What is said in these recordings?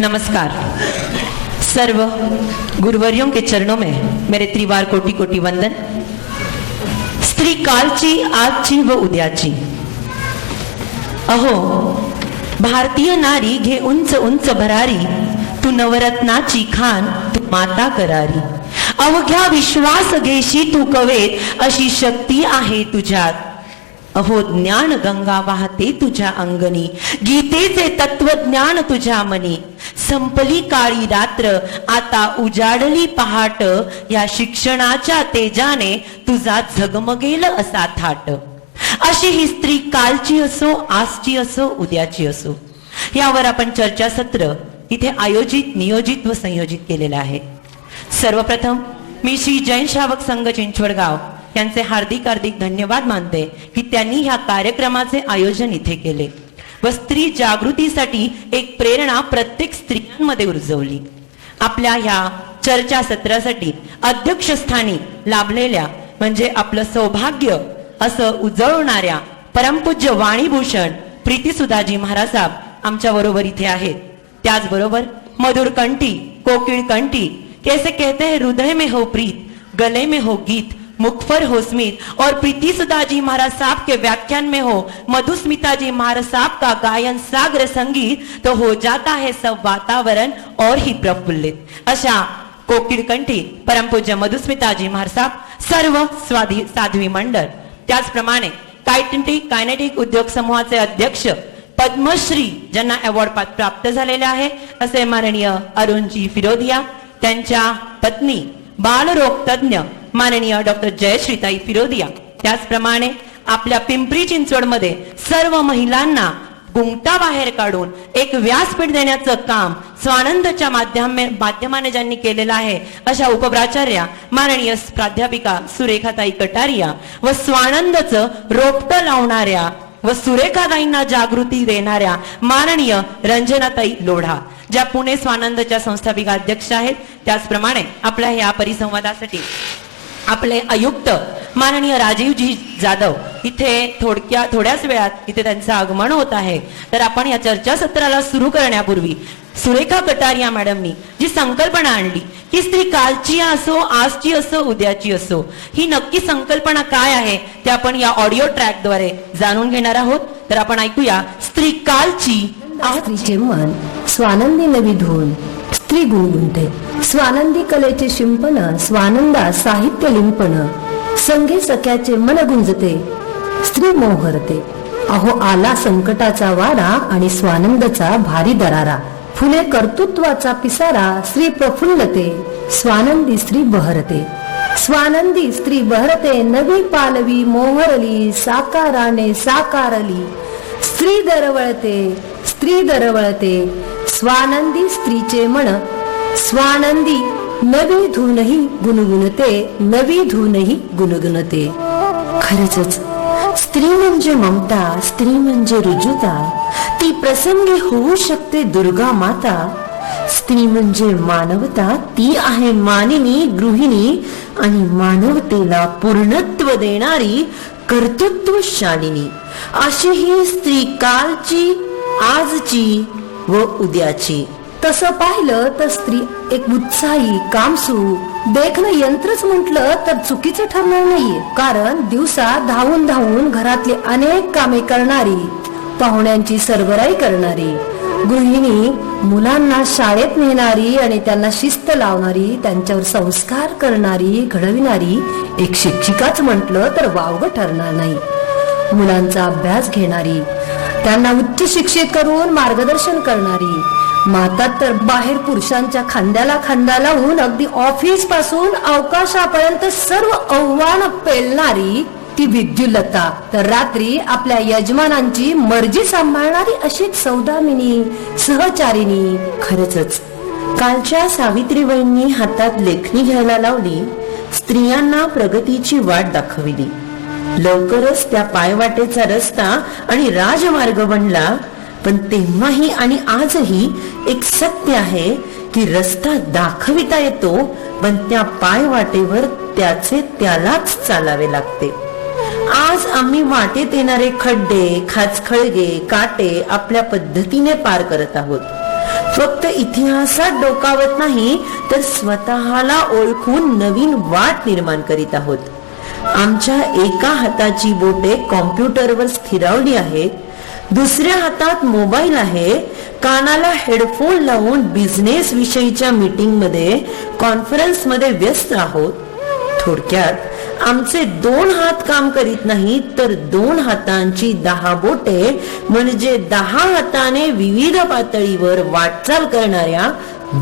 नमस्कार। सर्व गुरुवर्यों के चरणों में मेरे त्रिवार कोटि कोटि वंदन। स्त्री कालची, आजची व उद्याची। अहो भारतीय नारी घे उंच उंच भरारी, तू नवरत्नाची खान, तू माता करारी। अवघ्या विश्वास घेशी तू कवेत, अशी शक्ती आहे तुझ्यात। अहो ज्ञान गंगा वाहते तुझ्या अंगणी, गीतेचे तत्वज्ञान तुझ्या मनी। संपली काळी रात्र, आता उजाडली पहाट, या शिक्षणाच्या तेजाने तुझा झगमगेल असा थाट। अशी ही स्त्री कालची असो, आजची असो, उद्याची असो, यावर आपण चर्चासत्र इथे आयोजित, नियोजित व संयोजित केलेलं आहे। सर्वप्रथम मी श्री जैन श्रावक संघ चिंचवडगाव यांचे हार्दिक हार्दिक धन्यवाद मानते की त्यांनी ह्या कार्यक्रमाचे आयोजन इथे केले व स्त्री जागृतीसाठी एक प्रेरणा प्रत्येक स्त्रियांमध्ये रुजवली। आपल्या ह्या चर्चा सत्रासाठी अध्यक्षस्थानी लाभलेल्या म्हणजे आपलं सौभाग्य असं उजळवणाऱ्या परमपूज्य वाणीभूषण प्रीतीसुधाजी महाराज साहेब आमच्या बरोबर इथे आहेत। त्याचबरोबर मधुर कंठी, कोकिळ कंठी, कैसे कहते हैं हृदय में हो प्रीत, गले में हो गीत, मुखफर हो स्मित, और प्रीतीसुधा जी महाराज साहब के व्याख्यान में हो मधुस्मिता जी महाराज साहब का गायन साग्र संगीत, तो हो जाता है सब वातावरण और ही प्रफुल्लित। अशा कोकिळ कंठी परमपूज्य मधुस्मिता जी महाराज साहब, सर्व साध्वी मंडळ, त्याचप्रमाणे कायनेटिक उद्योग समूहाचे अध्यक्ष पद्मश्री ज्यांना अवॉर्ड प्राप्त झालेले आहे असे माननीय अरुणजी फिरोदिया, त्यांच्या पत्नी बालरोग तज्ञ माननीय डॉक्टर जयश्रीताई फिरोदिया, त्याचप्रमाणे आपल्या पिंपरी चिंचवड मध्ये सर्व महिलांना गुंगटा बाहेर काढून एक व्यासपीठ देण्याचं काम स्वानंदच्या माध्यमाने ज्यांनी केलेलं आहे अशा उपप्राचार्या माननीय प्राध्यापिका सुरेखाताई कटारिया व स्वानंदचं रोपटं लावणाऱ्या व सुरेखाताईंना जागृती देणाऱ्या माननीय रंजनाताई लोढा, ज्या पुणे स्वानंदच्या संस्थापिका अध्यक्ष आहेत। त्याचप्रमाणे आपल्या या परिसंवादासाठी आपले आयुक्त माननीय राजीवजी जाधव इथे थोड्याच वेळात इथे त्यांचं आगमन होत आहे। तर आपण या चर्चासत्राला सुरू करण्यापूर्वी सुरेखा कटारिया मॅडमनी जी संकल्पना आणली की स्त्री कालची असो, आजची असो, उद्याची असो, ही नक्की संकल्पना काय आहे ते आपण या ऑडिओ ट्रॅकद्वारे जाणून घेणार आहोत। तर आपण ऐकूया स्त्री कालची, स्त्रीचे मन स्वानंदी नवी धुवून स्त्री गुणगुणते, स्वानंदी कलेचे शिंपण, स्वानंदा साहित्य लिंपण, संगे सख्याचे मन गुंजते, स्त्री मोहरते। अहो आला संकटाचा वारा आणि स्वानंदचा भारी दरारा, फुले कर्तृत्वाचा पिसारा, स्त्री प्रफुल्लते, स्वानंदी स्त्री बहरते। स्वानंदी स्त्री बहरते, नवी पालवी मोहरली, साकाराने साकारली, स्त्री दरवळते, स्त्री दरवळते, स्वानंदी स्त्रीचे मन, स्वानंदी नवी धूनही गुणगुणते, नवी धूनही गुणगुणते। खरंच स्त्री म्हणजे ममता, स्त्री म्हणजे रुजुता, ती प्रसंगी होऊ शकते दुर्गा माता। स्त्री म्हणजे मानवता, ती आहे मानिनी, गृहिणी आणि मानवतेला पूर्णत्व देणारी कर्तृत्वशालिनी। अशी ही स्त्री कालची, आजची व उद्याची। तसं पाहिलं तर स्त्री एक उत्साही, कामसू, देखणं यंत्रच म्हटलं तर चुकीचं ठरणार नाहीये। कारण दिवसा धावून धावून घरातली अनेक कामे करणारी, पाहुण्यांची सरबराई करणारी, गृहिणी, मुलांना शाळेत नेणारी आणि त्यांना शिस्त लावणारी, त्यांच्यावर संस्कार करणारी, घडविणारी एक शिक्षिकाच म्हटलं तर वावगं ठरणार नाही। मुलांचा अभ्यास घेणारी, त्यांना उच्च शिक्षित करून मार्गदर्शन करणारी, माता तर बाहेर पुरुषांच्या खांद्याला खांदा लावून अगदी ऑफिस पासून अवकाशापर्यंत सर्व आव्हान पेलणारी ती विद्युलता, तर रात्री आपल्या यजमानांची मर्जी सांभाळणारी अशी सौदामिनी, सहचारिणी। खरंच कालच्या सावित्रीबाईंनी हातात लेखणी घ्यायला लावली, स्त्रियांना प्रगतीची वाट दाखविली। लवकरच त्या पायवाटेचा रस्ता आणि राजमार्ग बनला। पण तेव्हाही आणि आजही एक सत्य आहे की रस्ता दाखविता येतो, पण त्या पायवाटेवर त्याचे त्यालाच चालावे लागते। आज आम्ही वाटेत येणारे खड्डे, खाचखळगे, काटे आपल्या पद्धतीने पार करत आहोत। फक्त इतिहासात डोकावत नाही तर स्वतःला ओळखून नवीन वाट निर्माण करीत आहोत. आमच्या एका हाताची बोटे कॉम्प्युटरवर स्थिरावली आहेत, दुसऱ्या हातात मोबाईल आहे, कानाला हेडफोन लावून बिझनेस विषयीच्या मीटिंग मध्ये कॉन्फरन्स मध्ये व्यस्त आहोत. थोडक्यात आमचे 2 हात काम करीत नाहीत तर 2 हातांची 10 बोटे म्हणजे 10 हाताने विविध पातळीवर वाटचाल करणाऱ्या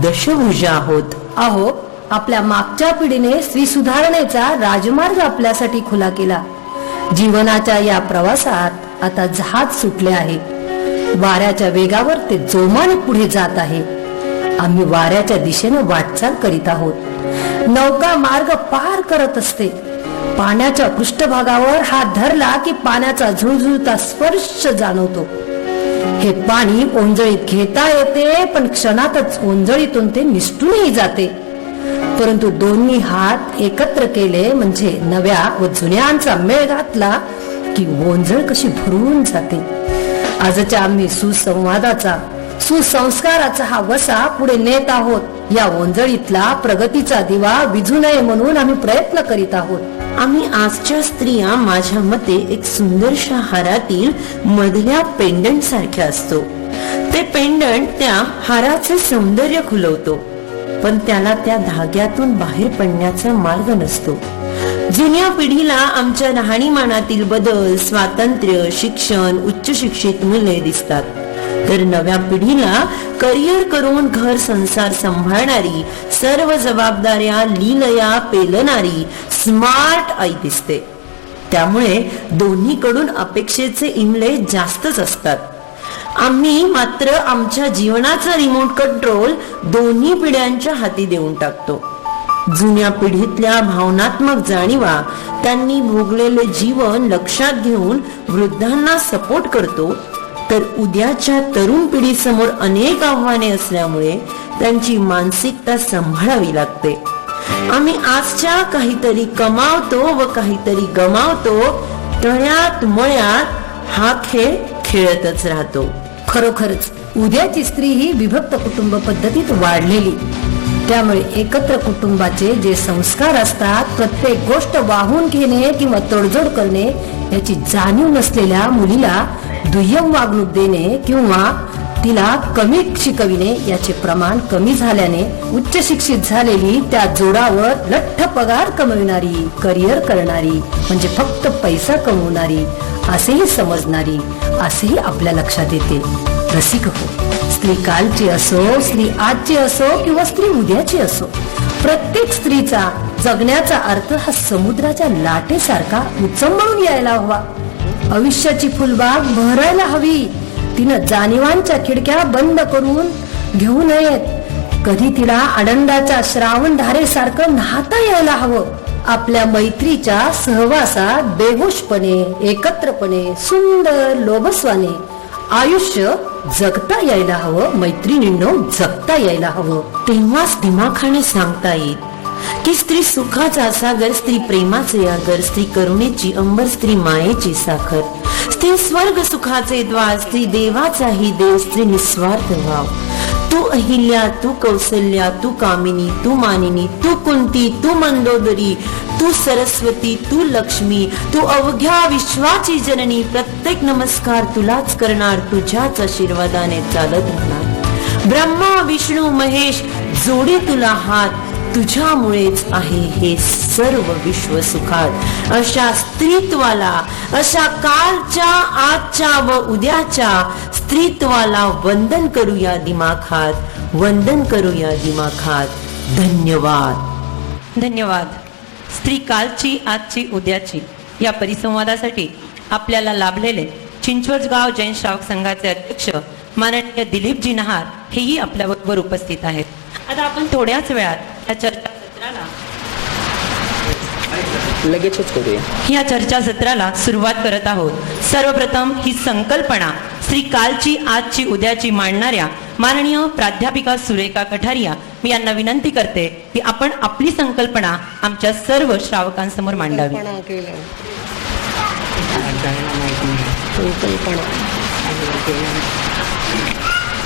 दशभुजा आहोत. अहो, आपल्या मागच्या पिढीने स्त्री सुधारणेचा राजमार्ग आपल्यासाठी खुला केला. जीवनाच्या या प्रवासात आता जहाज सुटले आहे. वाऱ्याच्या वेगावर ते जोमाने पुढे जात आहे. आम्ही वाऱ्याच्या दिशेने वाटचाल करीत आहोत. नौका मार्ग पार करत असते. पाण्याच्या पृष्ठभागावर हात धरला की पाण्याचा झुळझुळता स्पर्श जाणवतो. हे पाणी ओंजळीत घेता येते, पण क्षणातच ओंजळीतून ते निसटूनही जाते. परंतु दोन्ही हात एकत्र केले म्हणजे नव्या व जुन्यांचा मेळ घातला की ओंजळ कशी भरून जाते. आजच्या आम्ही सुसंवादाचा, सुसंस्काराचा हा वसा पुढे नेत आहोत. या ओंजळीतला प्रगतीचा दिवा विझू नये म्हणून आम्ही प्रयत्न करीत आहोत. आम्ही आजच्या स्त्रिया माझ्या मते एक सुंदरशा हारातील मधल्या पेंडंट सारख्या असतो. ते पेंडंट त्या हाराचे सौंदर्य खुलवतो, पण त्याला त्या धाग्यातून बाहेर पडण्याचा मार्ग नसतो. जुन्या पिढीला आमच्या राहणीमानातील बदल, स्वातंत्र्य, शिक्षण, उच्च शिक्षित मुले दिसतात, तर नव्या पिढीला करिअर करून घर संसार सांभाळणारी, सर्व जबाबदाऱ्या लीलया पेलणारी स्मार्ट आई दिसते. त्यामुळे दोन्हीकडून अपेक्षेचे इमले जास्तच असतात. आम्ही मात्र आमच्या जीवनाचा रिमोट कंट्रोल दोन्ही पिढ्यांच्या हाती देऊन टाकतो. जुन्या पिढीतल्या भावनात्मक जाणीवा, त्यांनी भोगलेले जीवन लक्षात घेऊन वृद्धांना सपोर्ट करतो, तर उद्याच्या तरुण पिढीसमोर अनेक आव्हाने असल्यामुळे त्यांची मानसिकता सांभाळावी लागते. आम्ही आजच्या काहीतरी कमावतो व काहीतरी गमावतो, तळ्यात मळ्यात हा खेळ खेळतच राहतो. खरोखरच उद्याची स्त्री ही विभक्त कुटुंब पद्धतीत वाढलेली. त्यामुळे एकत्र कुटुंबाचे जे संस्कार असतात, प्रत्येक गोष्ट वाहून घेणे किंवा तडजोड करणे याची जाणीव नसलेल्या मुलीला दुय्यम वागणूक देणे किंवा तिला कमी शिकविणे याचे प्रमाण कमी झाल्याने उच्च शिक्षित झालेली, त्या जोरावर लठ्ठ पगार कमविणारी, करिअर करणारी म्हणजे फक्त पैसा कमवणारी असेही समजणारी, असेही आपल्या लक्षात येते. रसिक हो, स्त्री कालची असो, स्त्री आजची असो किंवा स्त्री उद्याची असो, प्रत्येक स्त्रीचा जगण्याचा अर्थ हा समुद्राच्या लाटेसारखा उचंबळून यायला हवा. आयुष्याची फुलबाग बहरायला हवी. तिनं जाणीवांच्या खिडक्या बंद करून घेऊ नयेत. कधी तिला आनंदाच्या श्रावण धारेसारखं न्हाता यायला हवं. आपल्या मैत्रीच्या सहवासात बेहोशपणे, एकत्रपणे, सुंदर लोभस्वाने आयुष्य जगता यायला हवं. मैत्रिणींनो, जगता यायला हवं. तेव्हाच दिमाखाने सांगता येईल की स्त्री सुखाचा सागर, स्त्री प्रेमाचे आगर, स्त्री करुणेची अंबर, स्त्री मायेची साखर, स्त्री स्वर्ग सुखाचे द्वार, स्त्री देवाचाही देव, स्त्री निस्वार्थ भाव. तू अहिल्या, तू कौसल्या, तू कामिनी, तू मानिनी, तू कुंती, तू मंदोदरी, तू सरस्वती, तू लक्ष्मी, तू अवघ्या विश्वाची जननी. प्रत्येक नमस्कार तुलाच करणार, तुझ्याच आशीर्वादाने चालत राहणार. ब्रह्मा विष्णू महेश जोडी तुला हात, तुझ्यामुळेच आहे हे सर्व विश्व सुखात. अशा स्त्रीत्वाला, अशा कालच्या, आजच्या व उद्याच्या स्त्रीत्वाला वंदन करूया दिमाखात, वंदन करूया दिमाखात. धन्यवाद. धन्यवाद. स्त्री कालची, आजची, उद्याची या परिसंवादासाठी आपल्याला लाभलेले चिंचवडगाव जैन श्रावक संघाचे अध्यक्ष माननीय दिलीपजी नहार हेही आपल्याबरोबर उपस्थित आहेत. आता आपण थोड्याच वेळात या चर्चासत्राला सुरुवात करत आहोत. सर्वप्रथम ही संकल्पना स्त्री कालची, आजची, उद्याची मांडणाऱ्या माननीय प्राध्यापिका सुरेखा कठारिया मी यांना विनंती करते की आपण आपली संकल्पना आमच्या सर्व श्रावकांसमोर मांडावी.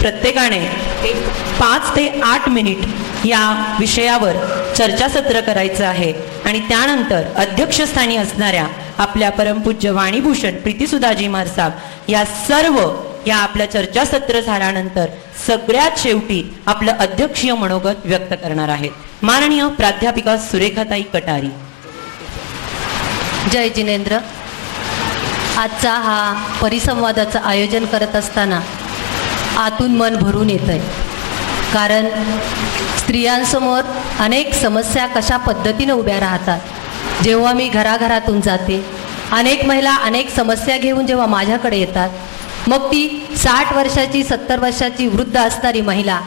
प्रत्येकाने एक 5 ते 8 मिनिट या विषयावर चर्चासत्र करायचं आहे आणि त्यानंतर अध्यक्षस्थानी असणाऱ्या आपल्या परमपूज्य वाणीभूषण प्रीतीसुधाजी महाराज या सर्व या आपल्या चर्चासत्र झाल्यानंतर सगळ्यात शेवटी आपलं अध्यक्षीय मनोगत व्यक्त करणार आहेत माननीय प्राध्यापिका सुरेखाताई कटारी. जय जिनेंद्र. आजचा हा परिसंवादाचं आयोजन करत असताना आतून मन भरून येत आहे. कारण स्त्रियांसमोर अनेक समस्या कशा पद्धतीनं उभ्या राहतात. जेव्हा मी घराघरातून जाते, अनेक महिला अनेक समस्या घेऊन जेव्हा माझ्याकडे येतात, मग ती 60 वर्षाची 70 वर्षाची वृद्ध असणारी महिला,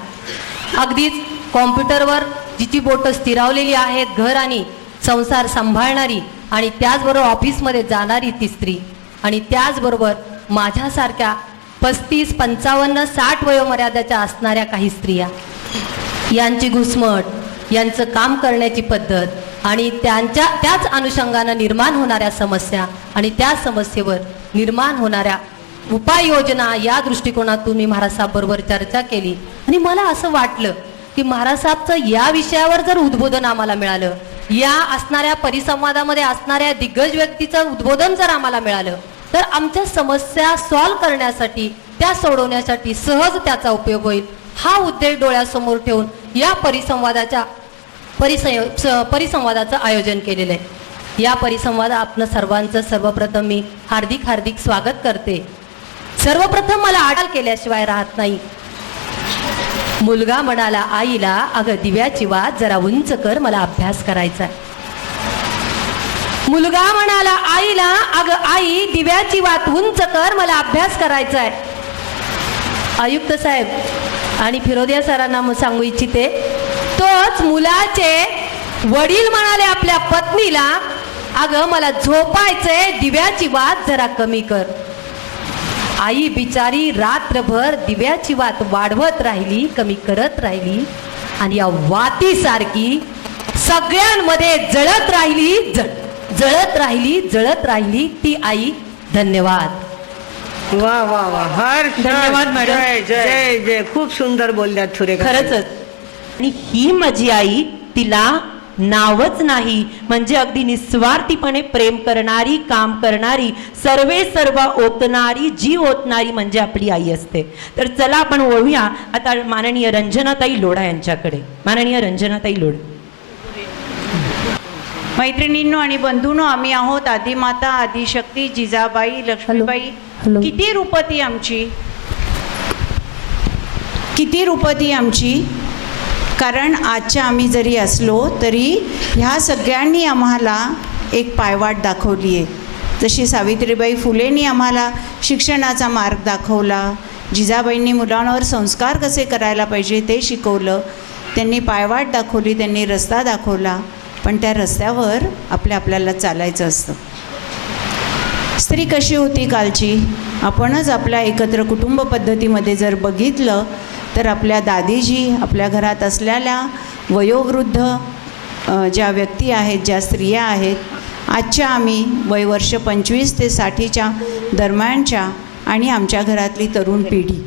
अगदीच कॉम्प्युटरवर जिची बोटं स्थिरावलेली आहेत, घर आणि संसार सांभाळणारी आणि त्याचबरोबर ऑफिसमध्ये जाणारी ती स्त्री, आणि त्याचबरोबर माझ्यासारख्या 35, 55, 60 वयोमर्यादाच्या असणाऱ्या काही स्त्रिया, यांची घुसमट, यांचं काम करण्याची पद्धत आणि त्याच अनुषंगानं निर्माण होणाऱ्या समस्या आणि त्या समस्येवर निर्माण होणाऱ्या उपाययोजना या दृष्टिकोनातून मी महाराज साहेबांबरोबर चर्चा केली. आणि मला असं वाटलं की महाराज साहेबचं या विषयावर जर उद्बोधन आम्हाला मिळालं, या असणाऱ्या परिसंवादामध्ये असणाऱ्या दिग्गज व्यक्तीचं उद्बोधन जर आम्हाला मिळालं, तर आमच्या समस्या सॉल्व्ह करण्यासाठी, त्या सोडवण्यासाठी सहज त्याचा उपयोग होईल. हा उद्देश डोळ्यासमोर ठेवून या परिसंवादाचं आयोजन केलेलं आहे. या परिसंवादात आपलं सर्वांचं सर्वप्रथम मी हार्दिक स्वागत करते. सर्वप्रथम मला आढाल केल्याशिवाय राहत नाही. मुलगा म्हणाला आईला, अगं दिव्याची वात जरा उंच कर, मला अभ्यास करायचा आहे. मुलगा म्हणाला आईला, अगं आई दिव्याची वात उंच कर, मला अभ्यास करायचा आहे. आयुक्त साहेब आणि फिरोदिया सरांना सांगू इच्छिते, तोच मुलाचे वडील म्हणाले आपल्या पत्नीला, अगं मला झोपायचंय, दिव्याची वात जरा कमी कर. आई बिचारी रात्रभर दिव्याची वात वाढवत राहिली, कमी करत राहिली आणि या वातीसारखी सगळ्यांमध्ये जळत राहिली ती आई. धन्यवाद. वा वा वा, हर धन्यवाद मॅडम. जय जय जय. खूप सुंदर बोलल्यात सुरेखा. खरंच. आणि ही माझी आई, तिला नावच नाही, म्हणजे अगदी निस्वार्थीपणे प्रेम करणारी, काम करणारी, सर्व ओतणारी, जीव ओतणारी म्हणजे आपली आई असते. तर चला आपण वळूया आता माननीय रंजनाताई लोढा यांच्याकडे. माननीय रंजनाताई लोढा. मैत्रिणींनो आणि बंधूंनो, आम्ही आहोत आदिमाता, आदिशक्ती, जिजाबाई, लक्ष्मीबाई. हॅलो. किती रूपती आमची. कारण आजच्या आम्ही जरी असलो तरी ह्या सगळ्यांनी आम्हाला एक पायवाट दाखवली आहे. जशी सावित्रीबाई फुलेंनी आम्हाला शिक्षणाचा मार्ग दाखवला, जिजाबाईंनी मुलांवर संस्कार कसे करायला पाहिजे ते शिकवलं, त्यांनी पायवाट दाखवली, त्यांनी रस्ता दाखवला. पण त्या रस्त्यावर आपल्याला चालायचं असतं. स्त्री कशी होती कालची, आपणच आपल्या एकत्र कुटुंब पद्धतीमध्ये जर बघितलं तर आपल्या दादीजी, आपल्या घरात असलेल्या वयोवृद्ध ज्या व्यक्ती आहेत, ज्या स्त्रिया आहेत, आजच्या आम्ही वयवर्ष 25 ते 60च्या दरम्यानच्या आणि आमच्या घरातली तरुण पिढी,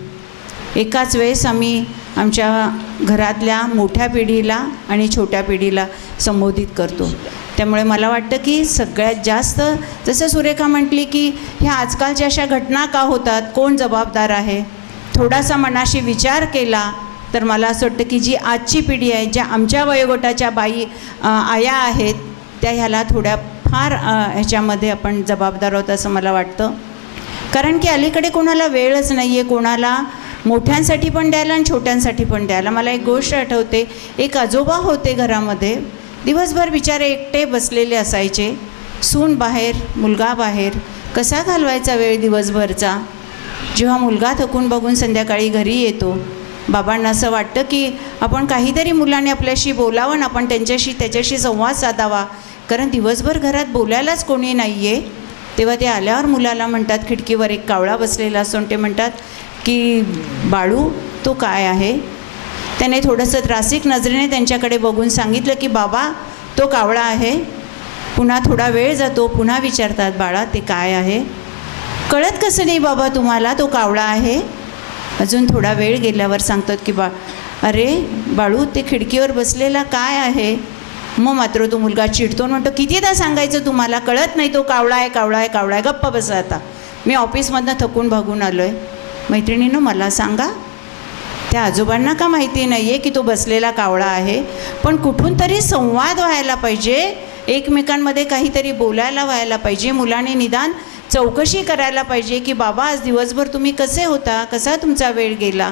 एकाच वेळेस आम्ही आमच्या घरातल्या मोठ्या पिढीला आणि छोट्या पिढीला संबोधित करतो. त्यामुळे मला वाटतं की सगळ्यात जास्त, जसं सुरेखा म्हटली की ह्या आजकालच्या अशा घटना का होतात, कोण जबाबदार आहे, थोडासा मनाशी विचार केला तर मला असं वाटतं की जी आजची पिढी आहे, ज्या आमच्या वयोगटाच्या आया आहेत, त्या ह्याला थोड्या फार ह्याच्यामध्ये आपण जबाबदार आहोत असं मला वाटतं. कारण की अलीकडे कोणाला वेळच नाही आहे, कोणाला मोठ्यांसाठी पण द्यायला आणि छोट्यांसाठी पण द्यायला. मला एक गोष्ट आठवते, एक आजोबा होते घरामध्ये, दिवसभर बिचारे एकटे बसलेले असायचे, सून बाहेर, मुलगा बाहेर, कसा घालवायचा वेळ दिवसभरचा. जेव्हा मुलगा थकून बघून संध्याकाळी घरी येतो, बाबांना असं वाटतं की आपण काहीतरी मुलाने आपल्याशी बोलावं आणि आपण त्याच्याशी संवाद साधावा, कारण दिवसभर घरात बोलायलाच कोणी नाही आहे. तेव्हा ते आल्यावर मुलाला म्हणतात, खिडकीवर एक कावळा बसलेला असतो, आणि ते म्हणतात की बाळू तो काय आहे. त्याने थोडंसं त्रासिक नजरेने त्यांच्याकडे बघून सांगितलं की बाबा तो कावळा आहे. पुन्हा थोडा वेळ जातो, पुन्हा विचारतात, बाळा ते काय आहे. कळत कसं नाही बाबा तुम्हाला तो कावळा आहे. अजून थोडा वेळ गेल्यावर सांगतात की अरे बाळू ते खिडकीवर बसलेला काय आहे. मग मात्र तो मुलगा चिडतो, म्हणतो कितीदा सांगायचं तुम्हाला, कळत नाही तो कावळा आहे कावळा आहे कावळा आहे, गप्प बसा आता, मी ऑफिसमधनं थकून भागून आलो आहे. मैत्रिणीनं मला सांगा, त्या आजोबांना का माहिती नाही आहे की तो बसलेला कावळा आहे. पण कुठून तरी संवाद व्हायला पाहिजे, एकमेकांमध्ये काहीतरी बोलायला व्हायला पाहिजे. मुलाने निदान चौकशी करायला पाहिजे की बाबा आज दिवसभर तुम्ही कसे होता, कसा तुमचा वेळ गेला.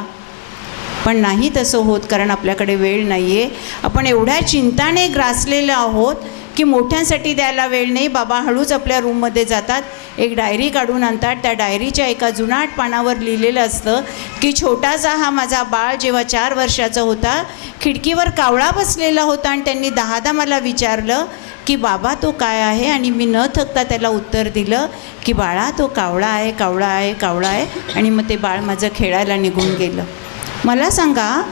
पण नाही तसं होत, कारण आपल्याकडे वेळ नाही आहे. आपण एवढ्या चिंताने ग्रासलेलो आहोत की मोठ्यांसाठी द्यायला वेळ नाही. बाबा हळूच आपल्या रूममध्ये जातात, एक डायरी काढून आणतात. त्या डायरीच्या एका जुनाट पानावर लिहिलेलं असतं की छोटासा हा माझा बाळ जेव्हा 4 वर्षाचा होता, खिडकीवर कावळा बसलेला होता आणि त्यांनी 10दा मला विचारलं की बाबा तो काय आहे, आणि मी न थकता त्याला उत्तर दिलं की बाळा तो कावळा आहे कावळा आहे कावळा आहे. आणि मग ते बाळ माझं खेळायला निघून गेलं. मला सांगा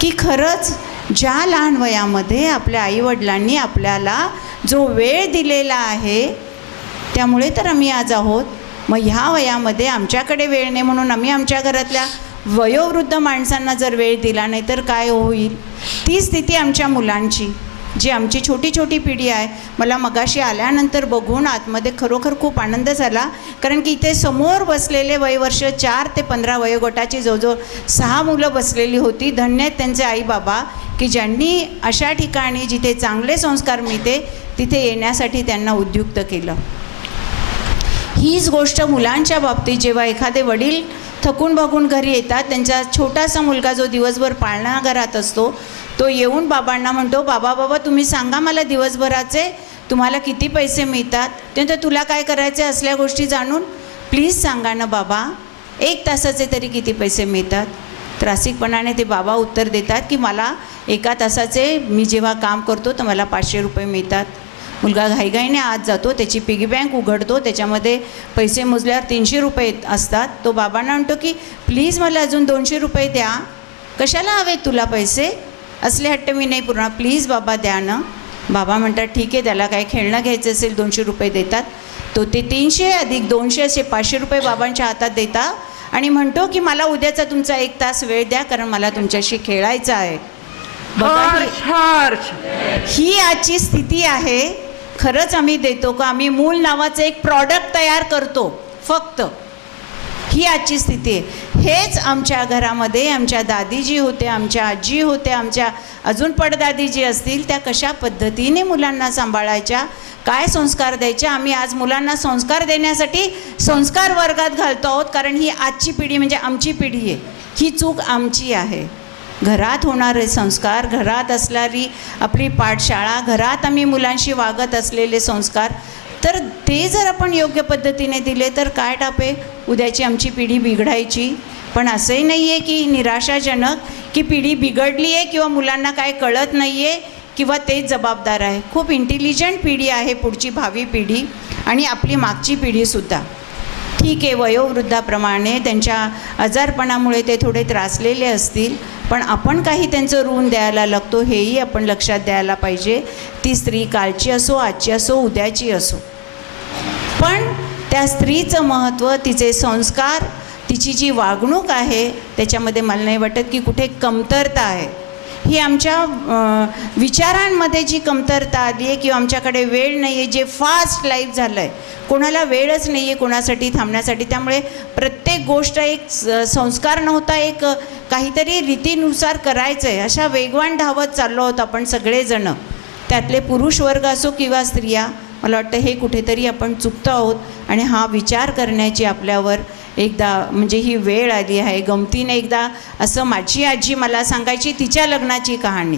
की खरंच ज्या लहान वयामध्ये आपल्या आईवडिलांनी आपल्याला जो वेळ दिलेला आहे त्यामुळे तर आम्ही आज आहोत. मग ह्या वयामध्ये आमच्याकडे वेळ नाही म्हणून आम्ही आमच्या घरातल्या वयोवृद्ध माणसांना जर वेळ दिला नाही तर काय होईल. ती स्थिती आमच्या मुलांची, जी आमची छोटी छोटी पिढी आहे. मला मगाशी आल्यानंतर बघून आतमध्ये खरोखर खूप आनंद झाला, कारण की इथे समोर बसलेले वयवर्ष 4 ते 15 वयोगटाची जवळजवळ 6 मुलं बसलेली होती. धन्य आहेत त्यांचे आई बाबा की ज्यांनी अशा ठिकाणी जिथे चांगले संस्कार मिळते तिथे येण्यासाठी त्यांना उद्युक्त केलं. हीच गोष्ट मुलांच्या बाबतीत जेव्हा एखादे वडील थकून बघून घरी येतात, त्यांचा छोटासा मुलगा जो दिवसभर पाळणाघरात असतो तो येऊन बाबांना म्हणतो, बाबा तुम्ही सांगा मला दिवसभराचे तुम्हाला किती पैसे मिळतात. ते तुला काय करायचे असल्या गोष्टी जाणून, प्लीज सांगा ना बाबा, 1 तासाचे तरी किती पैसे मिळतात. त्रासिकपणाने ते बाबा उत्तर देतात की मला 1 तासाचे मी जेव्हा काम करतो तर मला 500 रुपये मिळतात. मुलगा घाईघाईने आत जातो, त्याची पिगी बँक उघडतो, त्याच्यामध्ये पैसे मोजल्यावर 300 रुपये असतात. तो बाबांना म्हणतो की प्लीज मला अजून 200 रुपये द्या. कशाला हवे तुला पैसे, असले हट्ट मी नाही पुरणार, प्लीज बाबा द्या ना. बाबा म्हणतात ठीक आहे, त्याला काय खेळणं घ्यायचं असेल 200 रुपये देतात. तो ते 300 अधिक 200 असे 500 रुपये बाबांच्या हातात देतात आणि म्हणतो की मला उद्याचा तुमचा 1 तास वेळ द्या, कारण मला तुमच्याशी खेळायचं आहे. बघा ही आजची स्थिती आहे. खरंच आम्ही देतो का, आम्ही मूल नावाचं एक प्रॉडक्ट तयार करतो फक्त, ही आजची स्थिती आहे. हेच आमच्या घरामध्ये आमच्या दादीजी होत्या, आमच्या आजी होत्या, आमच्या अजून पडदादी जी असतील त्या कशा पद्धतीने मुलांना सांभाळायच्या, काय संस्कार द्यायचे. आम्ही आज मुलांना संस्कार देण्यासाठी संस्कार वर्गात घालतो आहोत, कारण ही आजची पिढी म्हणजे आमची पिढी आहे. ही चूक आमची आहे. घरात होणारे संस्कार, घरात असणारी आपली पाठशाळा, घरात आम्ही मुलांशी वागत असलेले संस्कार, तर ते जर आपण योग्य पद्धतीने दिले तर काय टापे उद्याची आमची पिढी बिघडायची. पण असंही नाही आहे की निराशाजनक की पिढी बिघडली आहे किंवा मुलांना काय कळत नाही आहे किंवा तेच जबाबदार आहे. खूप इंटेलिजंट पिढी आहे पुढची भावी पिढी, आणि आपली मागची पिढीसुद्धा. ठीक आहे, वयोवृद्धाप्रमाणे त्यांच्या आजारपणामुळे ते थोडे त्रासलेले असतील, पण आपण काही त्यांचं ऋण द्यायला लागतो हेही आपण लक्षात द्यायला पाहिजे. ती स्त्री कालची असो, आजची असो, उद्याची असो, पण त्या स्त्रीचं महत्त्व, तिचे संस्कार, तिची जी वागणूक आहे त्याच्यामध्ये मला नाही वाटत की कुठे कमतरता आहे. ही आमच्या विचारांमध्ये जी कमतरता आली आहे किंवा आमच्याकडे वेळ नाही आहे, जे फास्ट लाईफ झालं आहे, कोणाला वेळच नाही आहे कोणासाठी थांबण्यासाठी. त्यामुळे प्रत्येक गोष्ट एक संस्कार नव्हता, एक काहीतरी रीतीनुसार करायचं आहे, अशा वेगवान धावत चाललो आहोत आपण सगळेजणं, त्यातले पुरुष वर्ग असो किंवा स्त्रिया. मला वाटतं हे कुठेतरी आपण चुकतो आहोत आणि हा विचार करण्याची आपल्यावर एकदा म्हणजे ही वेळ आली आहे. गमतीने एकदा असं माझी आजी मला सांगायची तिच्या लग्नाची कहाणी,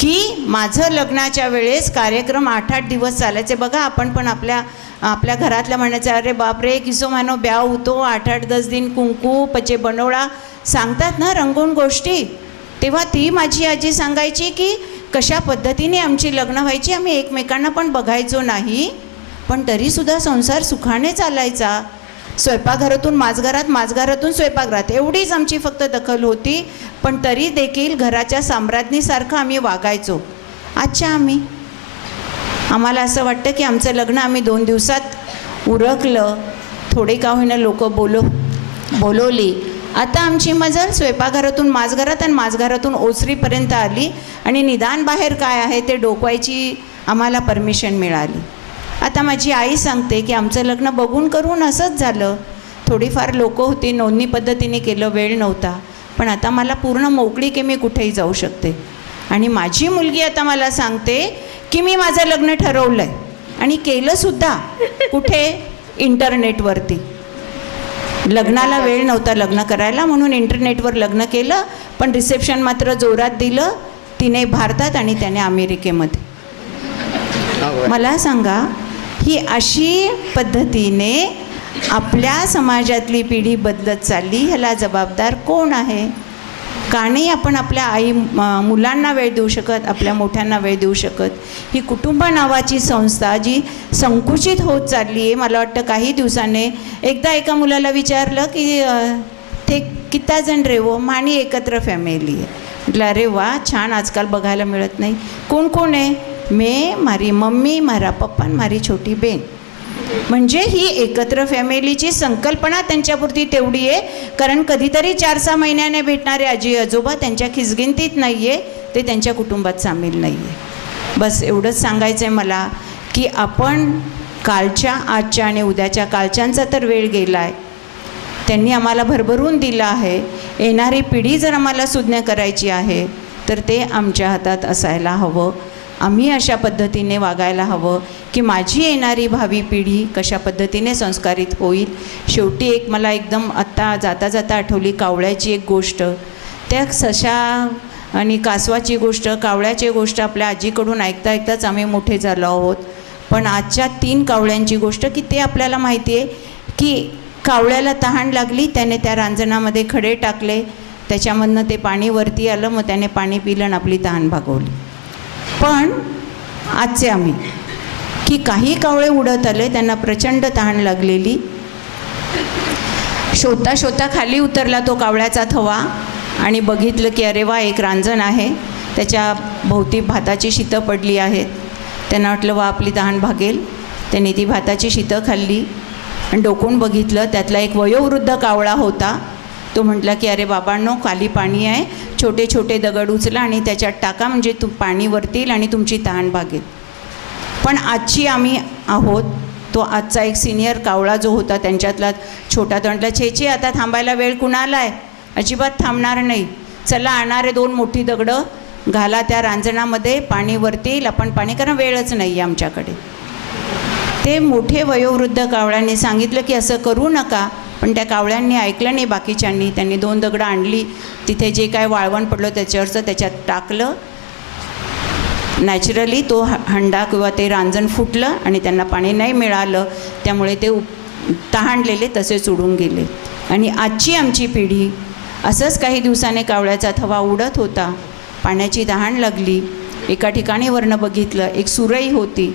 की माझं लग्नाच्या वेळेस कार्यक्रम 8-8 दिवस चालायचे. बघा आपण पण आपल्या घरातल्या म्हणायचं, अरे बापरे किसो मानो ब्याह होतो, 8-8-10 दिन कुंकू पचे बनवळा सांगतात ना रंगून गोष्टी. तेव्हा ती माझी आजी सांगायची की कशा पद्धतीने आमची लग्न व्हायची, आम्ही एकमेकांना पण बघायचो नाही, पण तरीसुद्धा संसार सुखाने चालायचा. स्वयंपाकघरातून माझघरात, माझघरातून स्वयंपाकघरात, एवढीच आमची फक्त दखल होती, पण तरी देखील घराच्या साम्राज्ञीसारखं आम्ही वागायचो. आजच्या आम्हाला असं वाटतं की आमचं लग्न आम्ही 2 दिवसात उरकलं, थोडे का होईना लोक बोलवली, आता आमची मजल स्वयंपाकघरातून माझघरात आणि माझघरातून ओसरीपर्यंत आली आणि निदान बाहेर काय आहे ते डोकवायची आम्हाला परमिशन मिळाली. आता माझी आई सांगते की आमचं लग्न बघून करून असंच झालं. थोडीफार लोकं होती, नोंदणी पद्धतीने केलं, वेळ नव्हता. पण आता मला पूर्ण मोकळी की मी कुठेही जाऊ शकते. आणि माझी मुलगी आता मला सांगते की मी माझं लग्न ठरवलं आहे आणि केलंसुद्धा. कुठे? इंटरनेटवरती. लग्नाला वेळ नव्हता लग्न करायला म्हणून इंटरनेटवर लग्न केलं, पण रिसेप्शन मात्र जोरात दिलं. तिने भारतात आणि त्याने अमेरिकेमध्ये. मला सांगा, ही अशी पद्धतीने आपल्या समाजातली पिढी बदलत चालली, ह्याला जबाबदार कोण आहे? का नाही आपण आपल्या मुलांना वेळ देऊ शकत, आपल्या मोठ्यांना वेळ देऊ शकत? ही कुटुंब नावाची संस्था जी संकुचित होत चालली आहे. मला वाटतं काही दिवसाने एकदा एका मुलाला विचारलं की ते किती जण रे वो? मानी एकत्र फॅमिली आहे. म्हटलं अरे वा, छान, आजकाल बघायला मिळत नाही. कोण कोण आहे? मैं, मारी मम्मी, मारा पप्पा आणि मारी छोटी बेन. म्हणजे ही एकत्र फॅमिलीची संकल्पना त्यांच्यापुरती तेवढी आहे, कारण कधीतरी 4-6 महिन्याने भेटणारे आजी आजोबा त्यांच्या खिसगिंतीत नाही आहे, ते त्यांच्या कुटुंबात सामील नाही आहे. बस एवढंच सांगायचं आहे मला की आपण कालच्या, आजच्या आणि उद्याच्या कालच्यांचा तर वेळ गेला आहे. त्यांनी आम्हाला भरभरून दिलं आहे. येणारी पिढी जर आम्हाला सुज्ञ करायची आहे तर ते आमच्या हातात असायला हवं. आम्ही अशा पद्धतीने वागायला हवं की माझी येणारी भावी पिढी कशा पद्धतीने संस्कारित होईल. शेवटी एक मला एकदम आत्ता जाता जाता आठवली कावळ्याची एक गोष्ट. त्या सशा आणि कासवाची गोष्ट, कावळ्याची गोष्ट आपल्या आजीकडून ऐकता ऐकताच आम्ही मोठे झालो आहोत. पण आजच्या 3 कावळ्यांची गोष्ट की ते आपल्याला माहिती आहे की कावळ्याला तहान लागली, त्याने त्या रांजणामध्ये खडे टाकले, त्याच्यामधनं ते पाणी वरती आलं, मग त्याने पाणी पिलं आणि आपली तहान भागवली. पण आजचे आम्ही की काही कावळे उडत आले, त्यांना प्रचंड तहान लागलेली. शोधता शोधता खाली उतरला तो कावळ्याचा थवा आणि बघितलं की अरे वा, एक रांजण आहे, त्याच्या भोवती भाताची शीतं पडली आहेत. त्यांना वाटलं वा, आपली तहान भागेल. त्याने ती भाताची शीतं खाल्ली आणि डोकून बघितलं, त्यातला एक वयोवृद्ध कावळा होता. तो म्हटला की अरे बाबांनो, खाली पाणी आहे, छोटे छोटे दगड उचला आणि त्याच्यात टाका, म्हणजे पाणी वरतील आणि तुमची तहान भागेल. पण आजची आम्ही आहोत, तो आजचा एक सिनियर कावळा जो होता त्यांच्यातला छोटा, तो म्हटला छे आता थांबायला वेळ कुणाला आहे? अजिबात थांबणार नाही. चला, आणणारे 2 मोठी दगडं घाला त्या रांजणामध्ये, पाणी वरतील, आपण पाणी, कारण वेळच नाही आहे आमच्याकडे. ते मोठे वयोवृद्ध कावळ्यांनी सांगितलं की असं करू नका. पण त्या कावळ्यांनी ऐकलं नाही बाकीच्यांनी. त्यांनी 2 दगडं आणली, तिथे जे काय वाळवण पडलं त्याच्यावरचं त्याच्यात टाकलं. नॅचरली तो हंडा किंवा ते रांजण फुटलं आणि त्यांना पाणी नाही मिळालं, त्यामुळे ते तहानलेले तसेच उडून गेले. आणि आजची आमची पिढी असंच काही दिवसाने कावळ्याचा थवा उडत होता, पाण्याची तहान लागली. एका ठिकाणी वरनं बघितलं, एक सुरई होती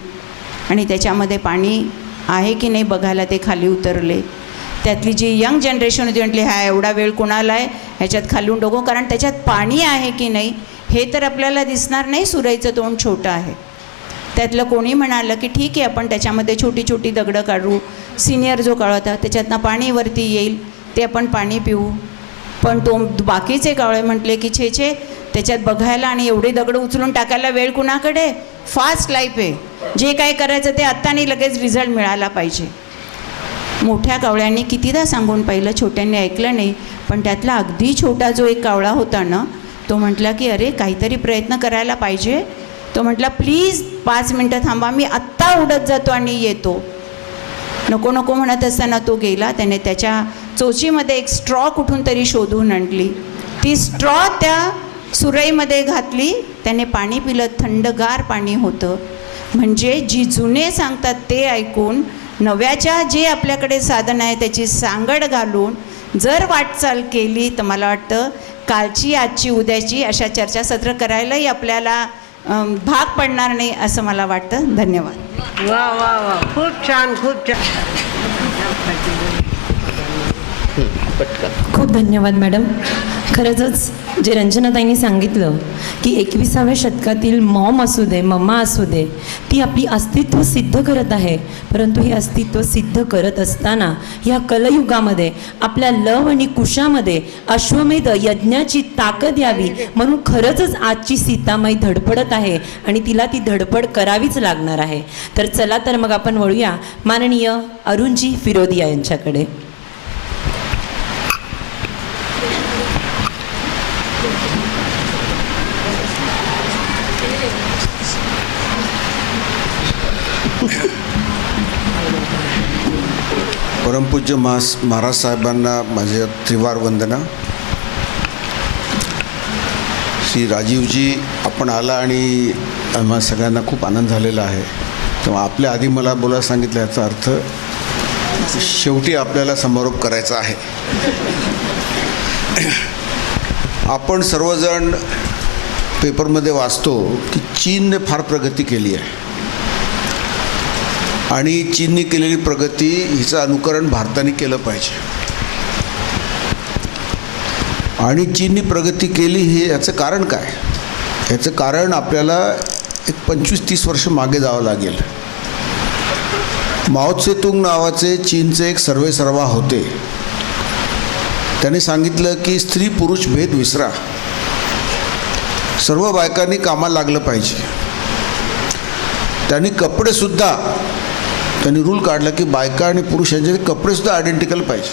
आणि त्याच्यामध्ये पाणी आहे की नाही बघायला ते खाली उतरले. त्यातली जी यंग जनरेशन होती म्हटली हा एवढा वेळ कोणाला आहे, ह्याच्यात खालून डोकं, कारण त्याच्यात पाणी आहे की नाही हे तर आपल्याला दिसणार नाही, सुरईचं तोंड छोटं आहे. त्यातलं कोणी म्हणालं की ठीक आहे, आपण त्याच्यामध्ये छोटी छोटी दगडं काढू. सिनियर जो कावळा होता त्याच्यातनं पाणी वरती येईल, ते आपण पाणी पिऊ. पण तो बाकीचे कावळे म्हटले की छे त्याच्यात बघायला आणि एवढे दगडं उचलून टाकायला वेळ कुणाकडे? फास्ट लाईफ आहे, जे काय करायचं ते आत्ता आणि लगेच रिझल्ट मिळाला पाहिजे. मोठ्या कावळ्यांनी कितीदा सांगून पाहिलं, छोट्यांनी ऐकलं नाही. पण त्यातला अगदी छोटा जो एक कावळा होता ना, तो म्हटला की अरे काहीतरी प्रयत्न करायला पाहिजे. तो म्हटला प्लीज 5 मिनटं थांबा, मी आत्ता उडत जातो आणि येतो. नको नको म्हणत असताना तो गेला. त्याने त्याच्या चोचीमध्ये एक स्ट्रॉ कुठून तरी शोधून आणली, ती स्ट्रॉ त्या सुरईमध्ये घातली. त्याने पाणी पिलं, थंडगार पाणी होतं. म्हणजे जी जुने सांगतात ते ऐकून नव्याच्या जे आपल्याकडे साधन आहे त्याची सांगड घालून जर वाटचाल केली तर मला वाटतं कालची, आजची, उद्याची अशा चर्चासत्र करायलाही आपल्याला भाग पडणार नाही असं मला वाटतं. धन्यवाद. वा वा वा, खूप छान, खूप छान. खूप धन्यवाद मॅडम. खरंच जे रंजनाताईंनी सांगितलं की 21व्या शतकातील मॉम असू दे, मम्मा असू दे, ती आपली अस्तित्व सिद्ध करत आहे. परंतु हे अस्तित्व सिद्ध करत असताना ह्या कलयुगामध्ये आपल्या लव आणि कुशामध्ये अश्वमेध यज्ञाची ताकद यावी म्हणून खरंच आजची सीतामाई धडपडत आहे आणि तिला ती धडपड करावीच लागणार आहे. तर चला तर मग आपण वळूया माननीय अरुणजी फिरोदिया यांच्याकडे. परमपूज्य महाराज साहेबांना माझे त्रिवार वंदना. श्री राजीवजी, आपण आला आणि आम्हा सगळ्यांना खूप आनंद झालेला आहे. तेव्हा आपल्या आधी मला बोलायला सांगितलं याचा अर्थ शेवटी आपल्याला समारोप करायचा आहे. आपण सर्वजण पेपरमध्ये वाचतो की चीनने फार प्रगती केली आहे आणि चीनने केलेली प्रगती हिचं अनुकरण भारताने केलं पाहिजे. आणि चीनने प्रगती केली हे याचं कारण काय? याचं कारण आपल्याला एक 25-30 वर्ष मागे जावं लागेल. माओ त्से-तुंग नावाचे चीनचे एक सर्वेसर्वा होते. त्यांनी सांगितलं की स्त्री पुरुष भेद विसरा, सर्व बायकांनी कामाला लागलं पाहिजे. त्यांनी कपडेसुद्धा त्यांनी रूल काढला की बायका आणि पुरुष यांचे कपडेसुद्धा आयडेंटिकल पाहिजे.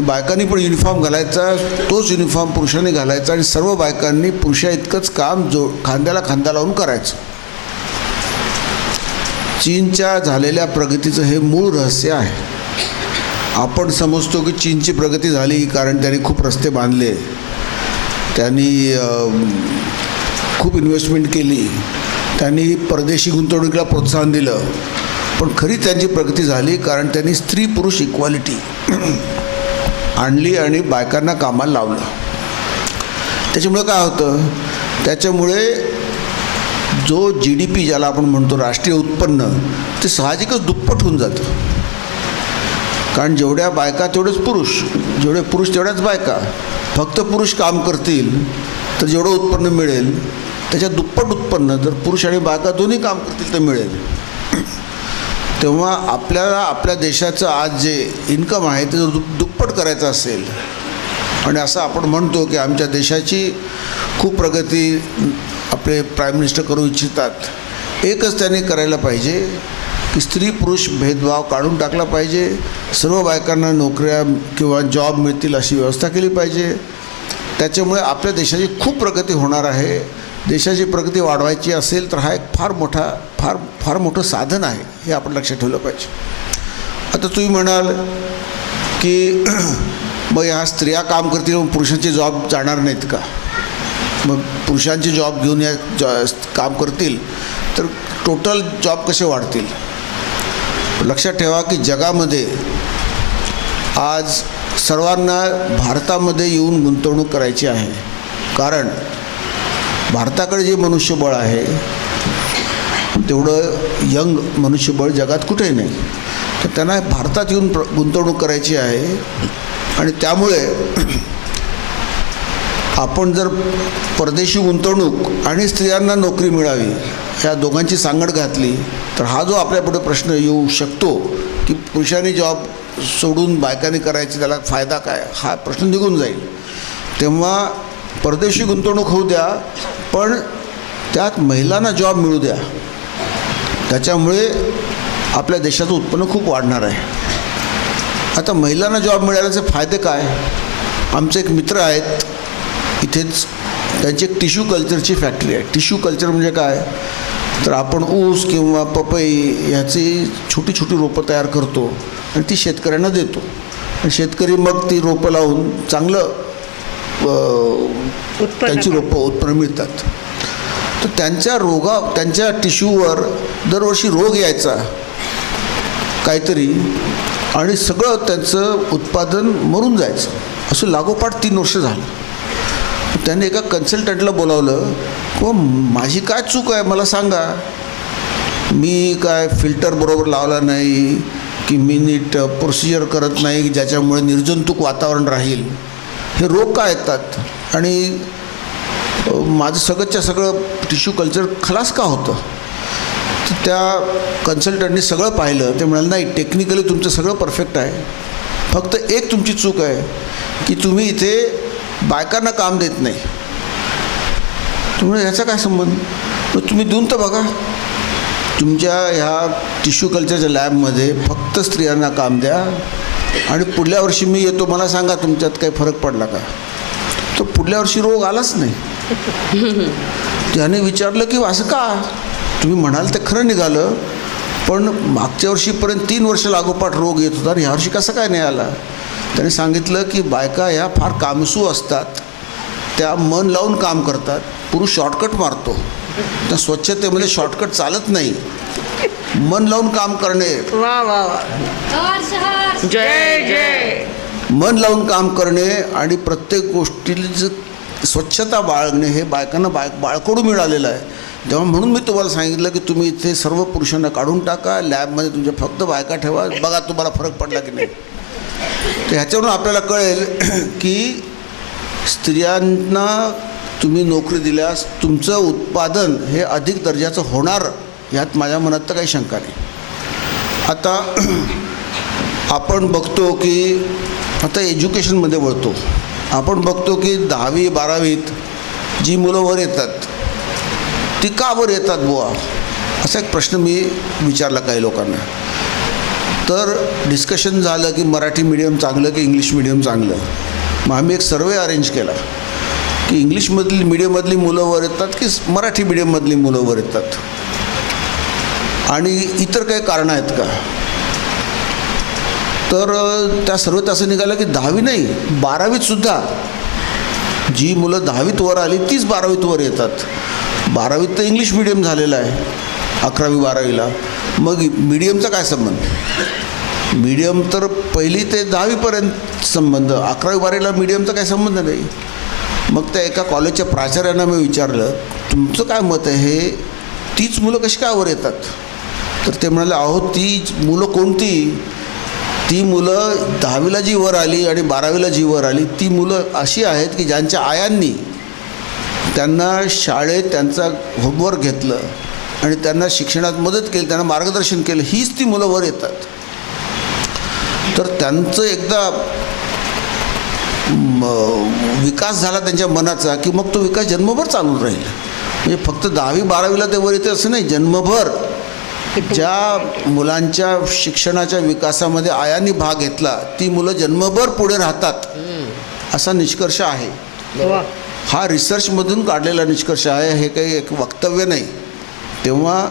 बायकांनी पण युनिफॉर्म घालायचा, तोच युनिफॉर्म पुरुषांनी घालायचा आणि सर्व बायकांनी पुरुषा इतकंच काम खांद्याला खांदा लावून करायचं. चीनच्या झालेल्या प्रगतीचं हे मूळ रहस्य आहे. आपण समजतो की चीनची प्रगती झाली कारण त्यांनी खूप रस्ते बांधले, त्यांनी खूप इन्व्हेस्टमेंट केली, त्यांनी परदेशी गुंतवणुकीला प्रोत्साहन दिलं. पण खरी त्यांची प्रगती झाली कारण त्यांनी स्त्री पुरुष इक्वालिटी आणली आणि बायकांना कामाला लावलं. त्याच्यामुळे काय होतं? त्याच्यामुळे जो GDP ज्याला आपण म्हणतो राष्ट्रीय उत्पन्न, ते साहजिकच दुप्पट होऊन जातं. कारण जेवढ्या बायका तेवढेच पुरुष, जेवढे पुरुष तेवढ्याच बायका. फक्त पुरुष काम करतील तर जेवढं उत्पन्न मिळेल त्याच्यात दुप्पट उत्पन्न जर पुरुष आणि बायका दोन्ही काम करतील तर मिळेल. तेव्हा आपल्याला आपल्या देशाचं आज जे इन्कम आहे ते जर दुप्पट करायचं असेल, आणि असं आपण म्हणतो की आमच्या देशाची खूप प्रगती आपले प्राईम मिनिस्टर करू इच्छितात, एकच त्यांनी करायला पाहिजे की स्त्री पुरुष भेदभाव काढून टाकला पाहिजे. सर्व बायकांना नोकऱ्या किंवा जॉब मिळतील अशी व्यवस्था केली पाहिजे. त्याच्यामुळे आपल्या देशाची खूप प्रगती होणार आहे. देशाची प्रगती वाढवायची असेल तर हा एक फार मोठं साधन आहे, हे आपण लक्षात ठेवलं पाहिजे. आता तुम्ही म्हणाल की मग ह्या स्त्रिया काम करतील मग पुरुषांचे जॉब जाणार नाहीत का? मग पुरुषांचे जॉब घेऊन या काम करतील तर टोटल जॉब कसे वाढतील? लक्षात ठेवा की जगामध्ये आज सर्वांना भारतामध्ये येऊन गुंतवणूक करायची आहे. कारण भारताकडे जे मनुष्यबळ आहे तेवढं यंग मनुष्यबळ जगात कुठेही नाही. तर त्यांना भारतात येऊन गुंतवणूक करायची आहे. आणि त्यामुळे आपण जर परदेशी गुंतवणूक आणि स्त्रियांना नोकरी मिळावी ह्या दोघांची सांगड घातली तर हा जो आपल्यापुढे प्रश्न येऊ शकतो की पुरुषांनी जॉब सोडून बायकांनी करायची, त्याला फायदा काय, हा प्रश्न निघून जाईल. तेव्हा परदेशी गुंतवणूक होऊ द्या, पण त्यात महिलांना जॉब मिळू द्या. त्याच्यामुळे आपल्या देशाचं उत्पन्न खूप वाढणार आहे. आता महिलांना जॉब मिळाल्याचे फायदे काय? आमचे एक मित्र आहेत इथेच, त्यांची एक टिश्यू कल्चरची फॅक्टरी आहे. टिश्यू कल्चर म्हणजे काय? तर आपण ऊस किंवा पपई ह्याची छोटी छोटी रोपं तयार करतो आणि ती शेतकऱ्यांना देतो. आणि शेतकरी मग ती रोपं लावून चांगलं त्यांची रोपं उत्पन्न मिळतात. तर त्यांच्या टिश्यूवर दरवर्षी रोग यायचा काहीतरी आणि सगळं त्यांचं उत्पादन मरून जायचं. असं लागोपाठ 3 वर्ष झालं. त्यांनी एका कन्सल्टंटला बोलावलं, किंवा माझी काय चूक आहे मला सांगा, मी काय फिल्टर बरोबर लावला नाही की मी नीट प्रोसिजर करत नाही ज्याच्यामुळे निर्जंतुक वातावरण राहील, हे रोग का येतात आणि माझं सगळंच्या सगळं टिश्यू कल्चर खलास का होतं. तर त्या कन्सल्टंटनी सगळं पाहिलं. ते म्हणाले नाही, टेक्निकली तुमचं सगळं परफेक्ट आहे, फक्त एक तुमची चूक आहे की तुम्ही इथे बायकांना काम देत नाही. तुम्ही ह्याचा काय संबंध, मग तुम्ही देऊन तर बघा. तुमच्या ह्या टिश्यू कल्चरच्या लॅबमध्ये फक्त स्त्रियांना काम द्या आणि पुढल्या वर्षी मी येतो, मला सांगा तुमच्यात काही फरक पडला का. तर पुढल्या वर्षी रोग आलाच नाही. त्याने विचारलं की असं का, तुम्ही म्हणाल ते खरं निघालं, पण मागच्या वर्षीपर्यंत 3 वर्ष लागोपाठ रोग येत होता आणि ह्यावर्षी कसं काय नाही आला. त्याने सांगितलं की बायका ह्या फार कामसू असतात, त्या मन लावून काम करतात, पुरुष शॉर्टकट मारतो. त्या स्वच्छतेमध्ये शॉर्टकट चालत नाही. मन लावून काम करणे, वा वा वा, जय जय. मन लावून काम करणे आणि प्रत्येक गोष्टीची स्वच्छता बाळगणे हे बायकांना बाळकडून मिळालेलं आहे. तेव्हा म्हणून मी तुम्हाला सांगितलं की तुम्ही इथे सर्व पुरुषांना काढून टाका, लॅबमध्ये तुमच्या फक्त बायका ठेवा, बघा तुम्हाला फरक पडला की नाही. तर ह्याच्यावरून आपल्याला कळेल की स्त्रियांना तुम्ही नोकरी दिल्यास तुमचं उत्पादन हे अधिक दर्जाचं होणार, यात माझ्या मनात तर काही शंका नाही. आता आपण बघतो की आता एज्युकेशनमध्ये वळतो, आपण बघतो की 10वी 12वीत जी मुलं वर येतात ती का वर येतात बुवा, असा एक प्रश्न मी विचारला काही लोकांना. तर डिस्कशन झालं की मराठी मीडियम चांगलं की इंग्लिश मीडियम चांगलं. मग आम्ही एक सर्वे अरेंज केला की इंग्लिशमधली मीडियममधली मुलं वर येतात की मराठी मीडियममधली मुलं वर येतात आणि इतर काही कारणं आहेत का. तर त्या सर्वेत असं निघालं की 10वी नाही 12वीत सुद्धा जी मुलं 10वीत वर आली तीच 12वीत वर येतात. 12वीत तर इंग्लिश मीडियम झालेलं आहे 11वी 12वीला, मग मीडियमचा काय संबंध. मीडियम तर 1ली ते 10वीपर्यंत संबंध, 11वी 12वीला मीडियमचा काही संबंध नाही. मग त्या एका कॉलेजच्या प्राचार्यांना मी विचारलं तुमचं काय मत आहे, हे तीच मुलं कशी काय वर येतात. तर ते म्हणाले अहो ती मुलं कोणती, ती मुलं 10वीला जी वर आली आणि 12वीला जी वर आली ती मुलं अशी आहेत की ज्यांच्या आयांनी त्यांना शाळेत त्यांचा होमवर्क घेतलं आणि त्यांना शिक्षणात मदत केली, त्यांना मार्गदर्शन केलं, हीच ती मुलं वर येतात. तर त्यांचं एकदा विकास झाला त्यांच्या मनाचा की मग तो विकास जन्मभर चालून राहील. म्हणजे फक्त 10वी 12वीला ते वर येते असं नाही, जन्मभर ज्या मुलांच्या शिक्षणाच्या विकासामध्ये आयांनी भाग घेतला ती मुलं जन्मभर पुढे राहतात असा निष्कर्ष आहे. वा. हा रिसर्चमधून काढलेला निष्कर्ष आहे, हे काही एक वक्तव्य नाही. तेव्हा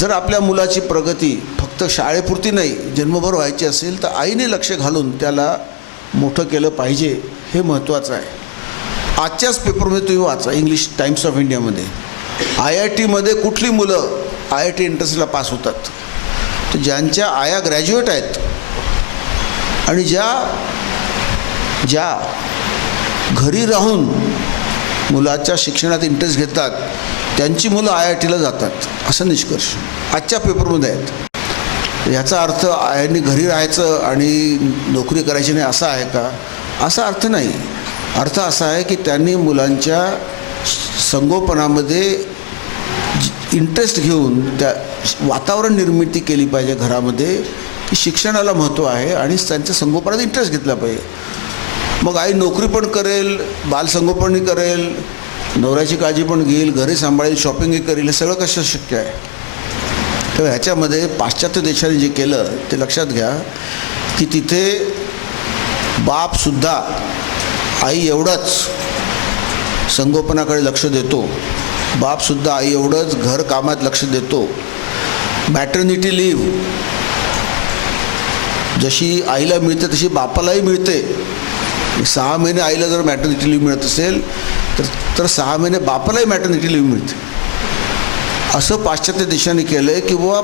जर आपल्या मुलाची प्रगती फक्त शाळेपुरती नाही जन्मभर व्हायची असेल तर आईने लक्ष घालून त्याला मोठं केलं पाहिजे, हे महत्त्वाचं आहे. आजच्याच पेपरमध्ये तुम्ही वाचा, इंग्लिश टाइम्स ऑफ इंडियामध्ये IIT मध्ये कुठली मुलं IIT एंट्रन्सला पास होतात, तर ज्यांच्या आया ग्रॅज्युएट आहेत आणि ज्या घरी राहून मुलाच्या शिक्षणात इंटरेस्ट घेतात त्यांची मुलं IITला जातात, असा निष्कर्ष आजच्या पेपरमध्ये आहेत. याचा अर्थ आयांनी घरी राहायचं आणि नोकरी करायची नाही असा आहे का, असा अर्थ नाही. अर्थ असा आहे की त्यांनी मुलांच्या संगोपनामध्ये इंटरेस्ट घेऊन त्या वातावरण निर्मिती केली पाहिजे घरामध्ये की शिक्षणाला महत्त्व आहे आणि त्यांच्या संगोपनात इंटरेस्ट घेतला पाहिजे. मग आई नोकरी पण करेल, बालसंगोपनही करेल, नवऱ्याची काळजी पण घेईल, घरी सांभाळेल, शॉपिंगही करेल, हे सगळं कसं शक्य आहे. तर ह्याच्यामध्ये पाश्चात्य देशाने जे केलं ते लक्षात घ्या की तिथे बापसुद्धा आई एवढंच संगोपनाकडे लक्ष देतो, बापसुद्धा आई एवढंच घर कामात लक्ष देतो. मॅटर्निटी लिव्ह जशी आईला मिळते तशी बापालाही मिळते. 6 महिने आईला जर मॅटर्निटी लिव्ह मिळत असेल तर 6 महिने बापालाही मॅटर्निटी लिव्ह मिळते. असं पाश्चात्य देशाने केलं आहे की बुवा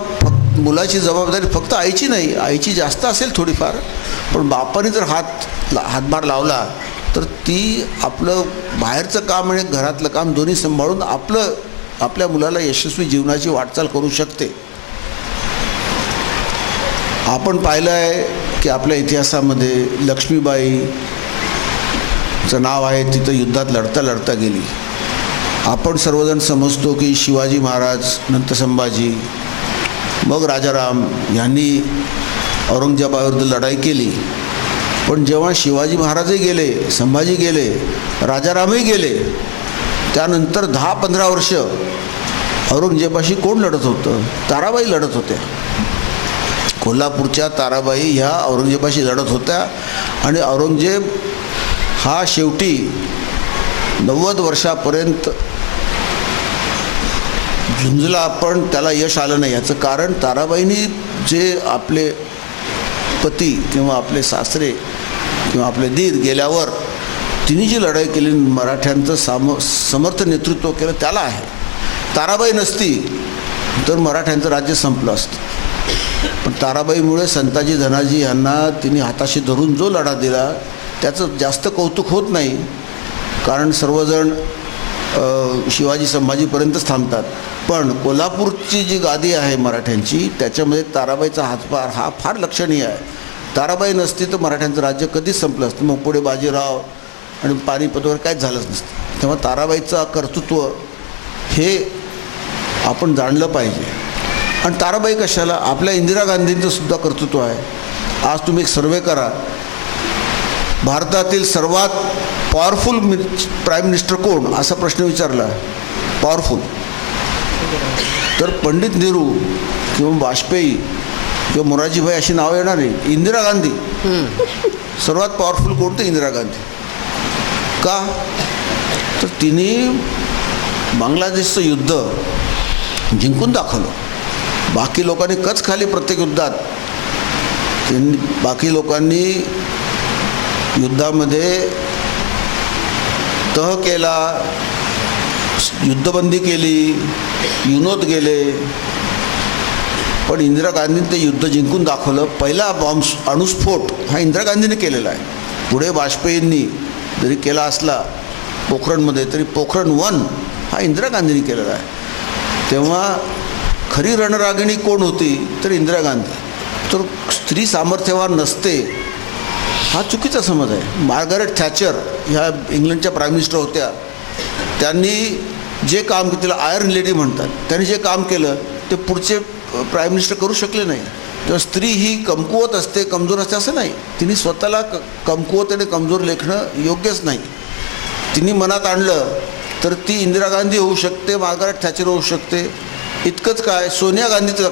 मुलाची जबाबदारी फक्त आईची नाही, आईची जास्त असेल थोडीफार, पण बापाने जर हातभार लावला तर ती आपलं बाहेरचं काम आणि घरातलं काम दोन्ही सांभाळून आपल्या मुलाला यशस्वी जीवनाची वाटचाल करू शकते. आपण पाहिलं आहे की आपल्या इतिहासामध्ये लक्ष्मीबाईचं नाव आहे, तिथं युद्धात लढता लढता गेली. आपण सर्वजण समजतो की शिवाजी महाराज, नंतर संभाजी, मग राजाराम यांनी औरंगजेबाविरुद्ध लढाई केली. पण जेव्हा शिवाजी महाराजही गेले, संभाजी गेले, राजारामही गेले, त्यानंतर 10-15 वर्ष औरंगजेबाशी कोण लढत होतं? ताराबाई लढत होत्या. कोल्हापूरच्या ताराबाई ह्या औरंगजेबाशी लढत होत्या आणि औरंगजेब हा शेवटी 90 वर्षापर्यंत झुंजला, पण त्याला यश आलं नाही. याचं कारण ताराबाईंनी जे आपले पती किंवा आपले सासरे किंवा आपले दीर गेल्यावर तिने जी लढाई केली, मराठ्यांचं समर्थ नेतृत्व केलं, त्याला आहे. ताराबाई नसती तर मराठ्यांचं राज्य संपलं असतं. पण ताराबाईमुळे संताजी धनाजी यांना तिने हाताशी धरून जो लढा दिला त्याचं जास्त कौतुक होत नाही, कारण सर्वजण शिवाजी संभाजीपर्यंतच थांबतात. पण कोल्हापूरची जी गादी आहे मराठ्यांची, त्याच्यामध्ये ताराबाईचा हातभार हा फार लक्षणीय आहे. ताराबाई नसती तर मराठ्यांचं राज्य कधीच संपलं असतं. मग पुढे बाजीराव आणि पानिपत वगैरे काहीच झालंच नसतं. तेव्हा ताराबाईचं कर्तृत्व हे आपण जाणलं पाहिजे. आणि ताराबाई कशाला, आपल्या इंदिरा गांधींचं सुद्धा कर्तृत्व आहे. आज तुम्ही एक सर्वे करा, भारतातील सर्वात पॉवरफुल प्राईम मिनिस्टर कोण असा प्रश्न विचारला, पॉवरफुल, तर पंडित नेहरू किंवा वाजपेयी किंवा मोरारजीभाई अशी नावं येणार नाही. इंदिरा गांधी सर्वात पॉवरफुल कोण? तर इंदिरा गांधी. का? तर तिने बांगलादेशचं युद्ध जिंकून दाखवलं. बाकी लोकांनी कच खाली प्रत्येक युद्धात. बाकी लोकांनी युद्धामध्ये तह केला, युद्धबंदी केली, युनोत गेले, पण इंदिरा गांधींनी ते युद्ध जिंकून दाखवलं. पहिला अणुस्फोट हा इंदिरा गांधीने केलेला आहे. पुढे वाजपेयींनी जरी केला असला पोखरणमध्ये, तरी पोखरण 1 हा इंदिरा गांधींनी केलेला आहे. तेव्हा खरी रणरागिणी कोण होती? तर इंदिरा गांधी. तर स्त्री सामर्थ्यवान नसते हा चुकीचा समज आहे. मार्गारेट थॅचर ह्या इंग्लंडच्या प्राईम मिनिस्टर होत्या. त्यांनी जे काम केलं, तिला आयर्न लेडी म्हणतात, त्यांनी जे काम केलं ते पुढचे प्राईम मिनिस्टर करू शकले नाही. तेव्हा स्त्री ही कमकुवत असते, कमजोर असते असं नाही. तिने स्वतःला कमकुवत आणि कमजोर लेखणं योग्यच नाही. तिने मनात आणलं तर ती इंदिरा गांधी होऊ शकते, मार्गारेट थॅचर होऊ शकते. इतकंच काय, सोनिया गांधीचं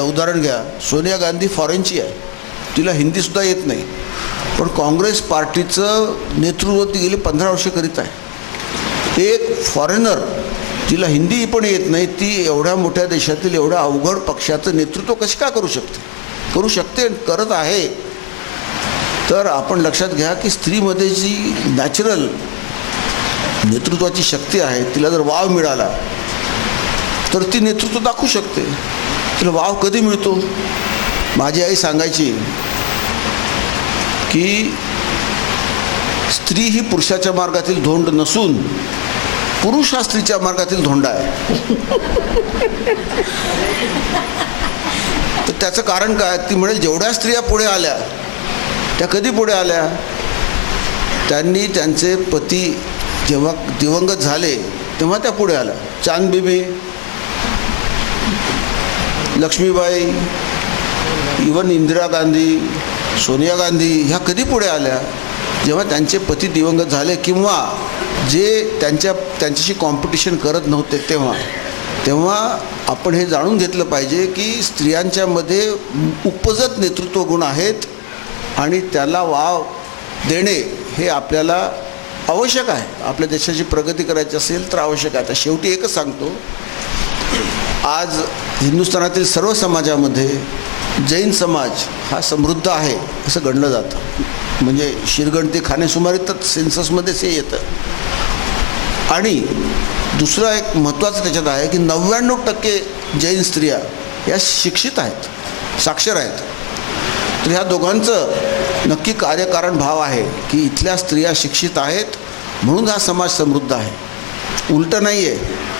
उदाहरण घ्या. सोनिया गांधी फॉरेनची आहे, तिला हिंदीसुद्धा येत नाही, पण काँग्रेस पार्टीचं नेतृत्व ती गेली 15 वर्ष करीत आहे. एक फॉरेनर, तिला हिंदी पण येत नाही, ती एवढ्या मोठ्या देशातील एवढ्या अवघड पक्षाचं नेतृत्व कशी का करू शकते? करू शकते, करत आहे. तर आपण लक्षात घ्या की स्त्रीमध्ये जी नॅचरल नेतृत्वाची शक्ती आहे, तिला जर वाव मिळाला तर ती नेतृत्व दाखवू शकते. तिला वाव कधी मिळतो? माझी आई सांगायची की स्त्री ही पुरुषाच्या मार्गातील धोंड नसून पुरुष हा स्त्रीच्या मार्गातील धोंडा आहे. तर त्याचं कारण काय? ती म्हणेल जेवढ्या स्त्रिया पुढे आल्या त्या कधी पुढे आल्या? त्यांनी त्यांचे पती जेव्हा दिवंगत झाले तेव्हा त्या पुढे आल्या. चांदबिबी, लक्ष्मीबाई, इवन इंदिरा गांधी, सोनिया गांधी ह्या कधी पुढे आल्या? जेव्हा त्यांचे पती दिवंगत झाले किंवा जे त्यांच्याशी कॉम्पिटिशन करत नव्हते तेव्हा आपण हे जाणून घेतलं पाहिजे की स्त्रियांच्यामध्ये उपजत नेतृत्व गुण आहेत आणि त्याला वाव देणे हे आपल्याला आवश्यक आहे. आपल्या देशाची प्रगती करायची असेल तर आवश्यक आहे. आता शेवटी एकच सांगतो, आज हिंदुस्थानातील सर्व समाजामध्ये जैन समाज हा समृद्ध आहे असं गणलं जातं. म्हणजे शिरगणती खाणेसुमारी तर सेन्ससमध्येच हे येतं. आणि दुसरं एक महत्त्वाचं त्याच्यात आहे की 99% जैन स्त्रिया या शिक्षित आहेत, साक्षर आहेत. तर ह्या दोघांचं नक्की कार्यकारण भाव आहे की इथल्या स्त्रिया शिक्षित आहेत म्हणून हा समाज समृद्ध आहे, उलटं नाही आहे.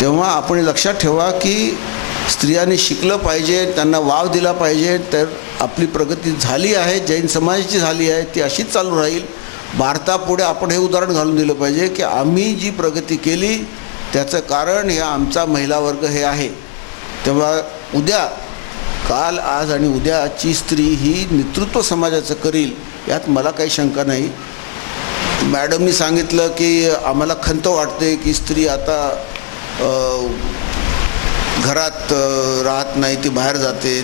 तेव्हा आपण लक्षात ठेवा की स्त्रियांनी शिकलं पाहिजे, त्यांना वाव दिला पाहिजे. तर आपली प्रगती झाली आहे, जैन समाजाची झाली आहे, ती अशीच चालू राहील. भारतापुढे आपण हे उदाहरण घालून दिलं पाहिजे की आम्ही जी प्रगती केली त्याचं कारण हे आमचा महिला वर्ग हे आहे. तेव्हा उद्या, काल, आज आणि उद्याची स्त्री ही नेतृत्व समाजाचं करील यात मला काही शंका नाही. मॅडमनी सांगितलं की आम्हाला खंत वाटते की स्त्री आता घरात राहत नाही, ती बाहेर जाते,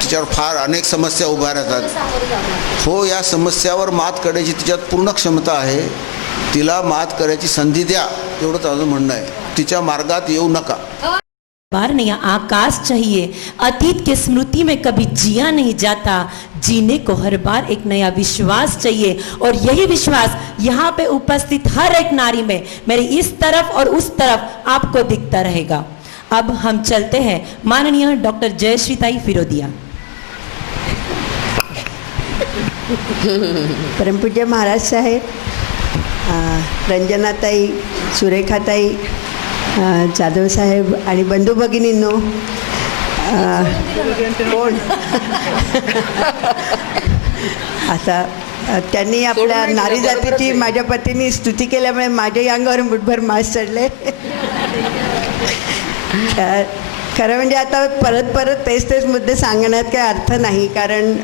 तिच्यावर फार अनेक समस्या उभ्या राहतात. हो, या समस्यावर मात करण्याची तिच्यात पूर्ण क्षमता आहे. तिला मात करायची संधी द्या, एवढंच माझं म्हणणं आहे. तिच्या मार्गात येऊ नका. बार नया आकाश चाहिए, अतीत के स्मृति में कभी जिया नहीं जाता, जीने को हर बार एक नया विश्वास चाहिए. और यही विश्वास यहाँ पे उपस्थित हर एक नारी में, मेरे इस तरफ और उस तरफ आपको दिखता रहेगा. अब हम चलते हैं माननीय डॉक्टर जयश्रीताई फिरोदिया. परमपूज्य महाराज साहेब, रंजनाताई, सुरेखाताई, जाधव साहेब आणि बंधू भगिनींनो, कोण आता त्यांनी आपल्या नारी जातीची माझ्या पतींनी स्तुती केल्यामुळे माझ्याही अंगावर मुठभर मास चढले. खरं म्हणजे आता परत परत तेच मुद्दे सांगण्यात काही अर्थ नाही, कारण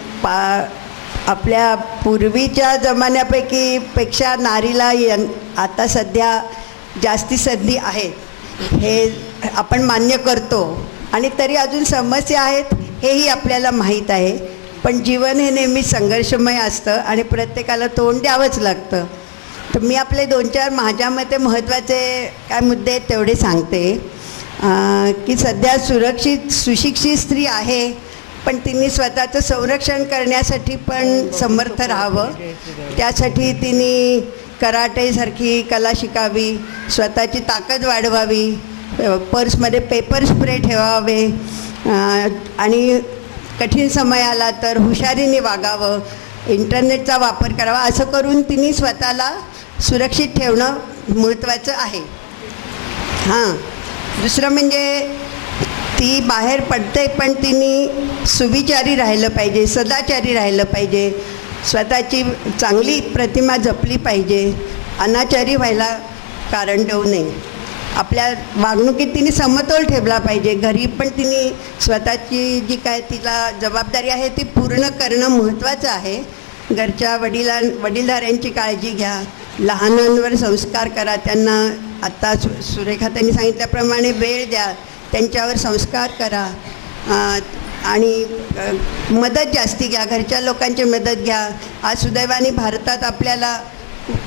आपल्या पूर्वीच्या जमान्यापैकी पेक्षा नारीला आता सध्या जास्ती संधी आहे हे आपण मान्य करतो. आणि तरी अजून समस्या आहेत हेही आपल्याला माहीत आहे. पण जीवन हे नेहमी संघर्षमय असतं आणि प्रत्येकाला तोंड द्यावंच लागतं. तर मी आपले 2-4 माझ्या मते महत्त्वाचे काय मुद्दे आहेत तेवढे सांगते. की सध्या सुरक्षित सुशिक्षित स्त्री आहे, पण तिने स्वतःचं संरक्षण करण्यासाठी पण समर्थ राहावं. त्यासाठी तिने कराटेसारखी कला शिकावी, स्वतःची ताकद वाढवावी, पर्समध्ये पेपर स्प्रे ठेवावे आणि कठीण समय आला तर हुशारीने वागावं, इंटरनेटचा वापर करावा. असं करून तिने स्वतःला सुरक्षित ठेवणं महत्त्वाचं आहे. दुसरं म्हणजे ती बाहेर पडते पण तिने सुविचारी राहिलं पाहिजे, सदाचारी राहिलं पाहिजे, स्वतःची चांगली प्रतिमा जपली पाहिजे, अनाचारी व्हायला कारण देऊ नये. आपल्या वागणुकीत तिने समतोल ठेवला पाहिजे. घरी पण तिने स्वतःची जी काय तिला जबाबदारी आहे ती पूर्ण करणं महत्त्वाचं आहे. घरच्या वडीलधाऱ्यांची काळजी घ्या, लहानांवर संस्कार करा, त्यांना आत्ता सुरेखा त्यांनी सांगितल्याप्रमाणे वेळ द्या, त्यांच्यावर संस्कार करा आणि मदत जास्ती घ्या, घरच्या लोकांची मदत घ्या. आज सुदैवाने भारतात आपल्याला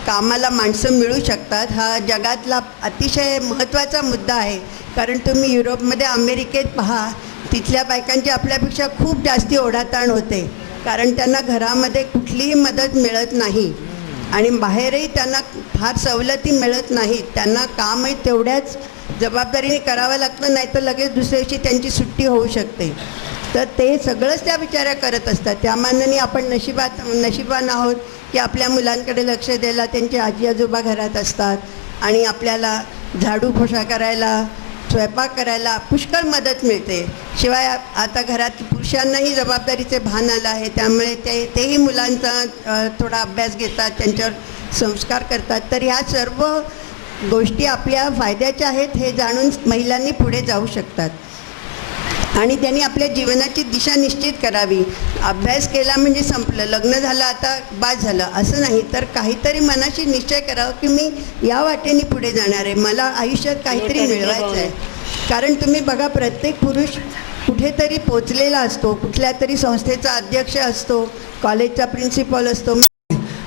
कामाला माणसं मिळू शकतात. हा जगातला अतिशय महत्त्वाचा मुद्दा आहे. कारण तुम्ही युरोपमध्ये, अमेरिकेत पहा, तिथल्या बायकांची आपल्यापेक्षा खूप जास्ती ओढाताण होते, कारण त्यांना घरामध्ये कुठलीही मदत मिळत नाही आणि बाहेरही त्यांना फार सवलती मिळत नाहीत. त्यांना कामही तेवढ्याच जबाबदारीने करावं लागतं, नाही तर लगेच दुसऱ्या दिवशी त्यांची सुट्टी होऊ शकते. तर ते सगळंच त्या बिचाऱ्या करत असतात. त्या मानाने आपण नशिबान आहोत की आपल्या मुलांकडे लक्ष द्यायला त्यांचे आजी आजोबा घरात असतात आणि आपल्याला झाडू पोछा करायला, स्वयंपाक करायला पुष्कळ मदत मिळते. शिवाय आता घरात पुरुषांनाही जबाबदारीचे भान आलं आहे, त्यामुळे तेही मुलांचा थोडा अभ्यास घेतात, त्यांच्यावर संस्कार करतात. तर ह्या सर्व गोष्टी आपल्या फायद्याच्या आहेत हे जाणून महिलांनी पुढे जाऊ शकतात आणि त्यांनी आपल्या जीवनाची दिशा निश्चित करावी. अभ्यास केला म्हणजे संपलं, लग्न झालं आता बास झालं असं नाही, तर काहीतरी मनाशी निश्चय करावं की मी या वाटेने पुढे जाणार आहे, मला आयुष्यात काहीतरी मिळवायचं आहे. कारण तुम्ही बघा, प्रत्येक पुरुष कुठेतरी पोचलेला असतो, कुठल्या तरी संस्थेचा अध्यक्ष असतो, कॉलेजचा प्रिन्सिपल असतो.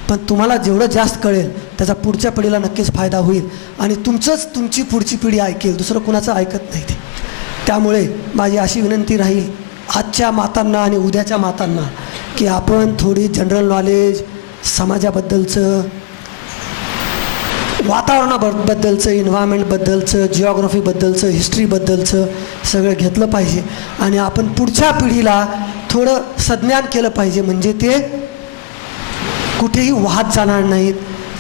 पण तुम्हाला जेवढं जास्त कळेल त्याचा पुढच्या पिढीला नक्कीच फायदा होईल आणि तुमची पुढची पिढी ऐकेल, दुसरं कुणाचं ऐकत नाही ते. त्यामुळे माझी अशी विनंती राहील आजच्या मातांना आणि उद्याच्या मातांना की आपण थोडी जनरल नॉलेज, समाजाबद्दलचं, वातावरणाबद्दलचं, इन्व्हायरमेंटबद्दलचं, जिओग्राफीबद्दलचं, हिस्ट्रीबद्दलचं सगळं घेतलं पाहिजे आणि आपण पुढच्या पिढीला थोडं संज्ञान केलं पाहिजे. म्हणजे ते कुठेही वाहत जाणार नाहीत,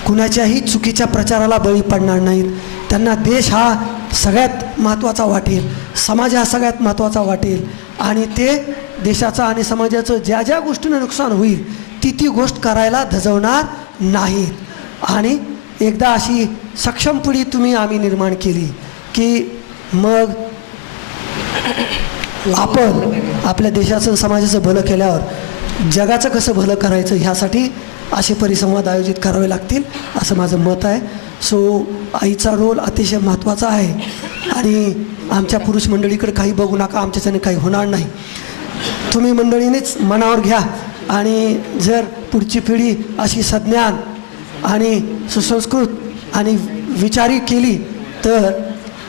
कुणाच्याही चुकीच्या प्रचाराला बळी पडणार नाहीत. त्यांना देश हा सगळ्यात महत्त्वाचा वाटेल, समाज हा सगळ्यात महत्त्वाचा वाटेल आणि ते देशाचं आणि समाजाचं ज्या ज्या गोष्टीनं नुकसान होईल ती गोष्ट करायला धजवणार नाहीत. आणि एकदा अशी सक्षम पिढी आम्ही निर्माण केली की मग आपण आपल्या देशाचं समाजाचं भलं केल्यावर जगाचं कसं भलं करायचं ह्यासाठी असे परिसंवाद आयोजित करावे लागतील असं माझं मत आहे. सो आईचा रोल अतिशय महत्त्वाचा आहे आणि आमच्या पुरुष मंडळीकडे काही बघू नका, आमच्याच्याने काही होणार नाही. तुम्ही मंडळीनेच मनावर घ्या आणि जर पुढची पिढी अशी सज्ञान आणि सुसंस्कृत आणि विचारी केली तर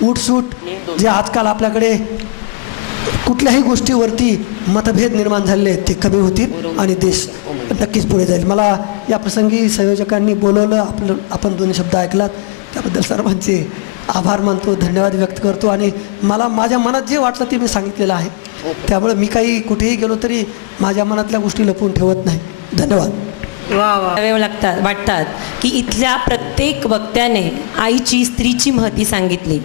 उठसूट जे आजकाल आपल्याकडे कुठल्याही गोष्टीवरती मतभेद निर्माण झालेले आहेत ते कमी होतील आणि देश नक्कीच पुढे जाईल. मला या प्रसंगी संयोजकांनी बोलवलं, आपण दोन्ही शब्द ऐकलात त्याबद्दल सर्वांचे आभार मानतो, धन्यवाद व्यक्त करतो. आणि मला माझ्या मनात जे वाटतं ते मी सांगितलेलं आहे, त्यामुळे मी काही कुठेही गेलो तरी माझ्या मनातल्या गोष्टी लपवून ठेवत नाही. धन्यवाद. वाटतात की इथल्या प्रत्येक वक्त्याने आईची, स्त्रीची महती सांगितली,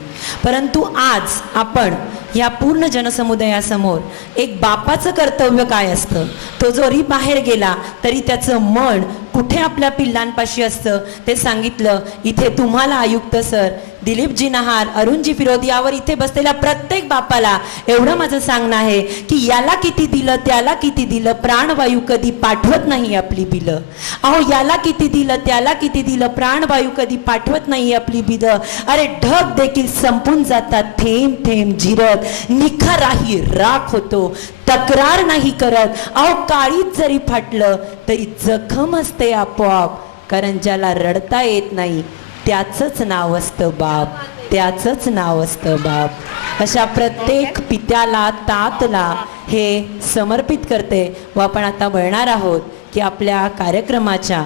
परंतु आज आपण या पूर्ण जनसमुदायासमोर एक बापाचं कर्तव्य काय असतं, तो जरी बाहेर गेला तरी त्याचं मन कुठे आपल्या पिल्लांपाशी असतं ते सांगितलं. इथे तुम्हाला आयुक्त सर, दिलीपजी नहार, अरुणजी फिरोद यावर इथे बसलेल्या प्रत्येक बापाला एवढं माझं सांगणं आहे की याला किती दिलं त्याला किती दिलं, प्राणवायू कधी पाठवत नाही आपली बिलं. अहो याला किती दिलं त्याला किती दिलं, प्राणवायू कधी पाठवत नाही आपली बिलं. अरे ढग देखील संपून जातात थेंब थेंब जिरत, निखाराही राख होतो तक्रार नाही करत. अहो काळीच जरी फाटलं तरी जखम असते आपोआप, कारण ज्याला रडता येत नाही त्याचंच नाव असतं बाप, त्याचंच नाव असतं बाप. अशा प्रत्येक पित्याला, तातला हे समर्पित करते. व आपण आता वळणार आहोत की आपल्या कार्यक्रमाच्या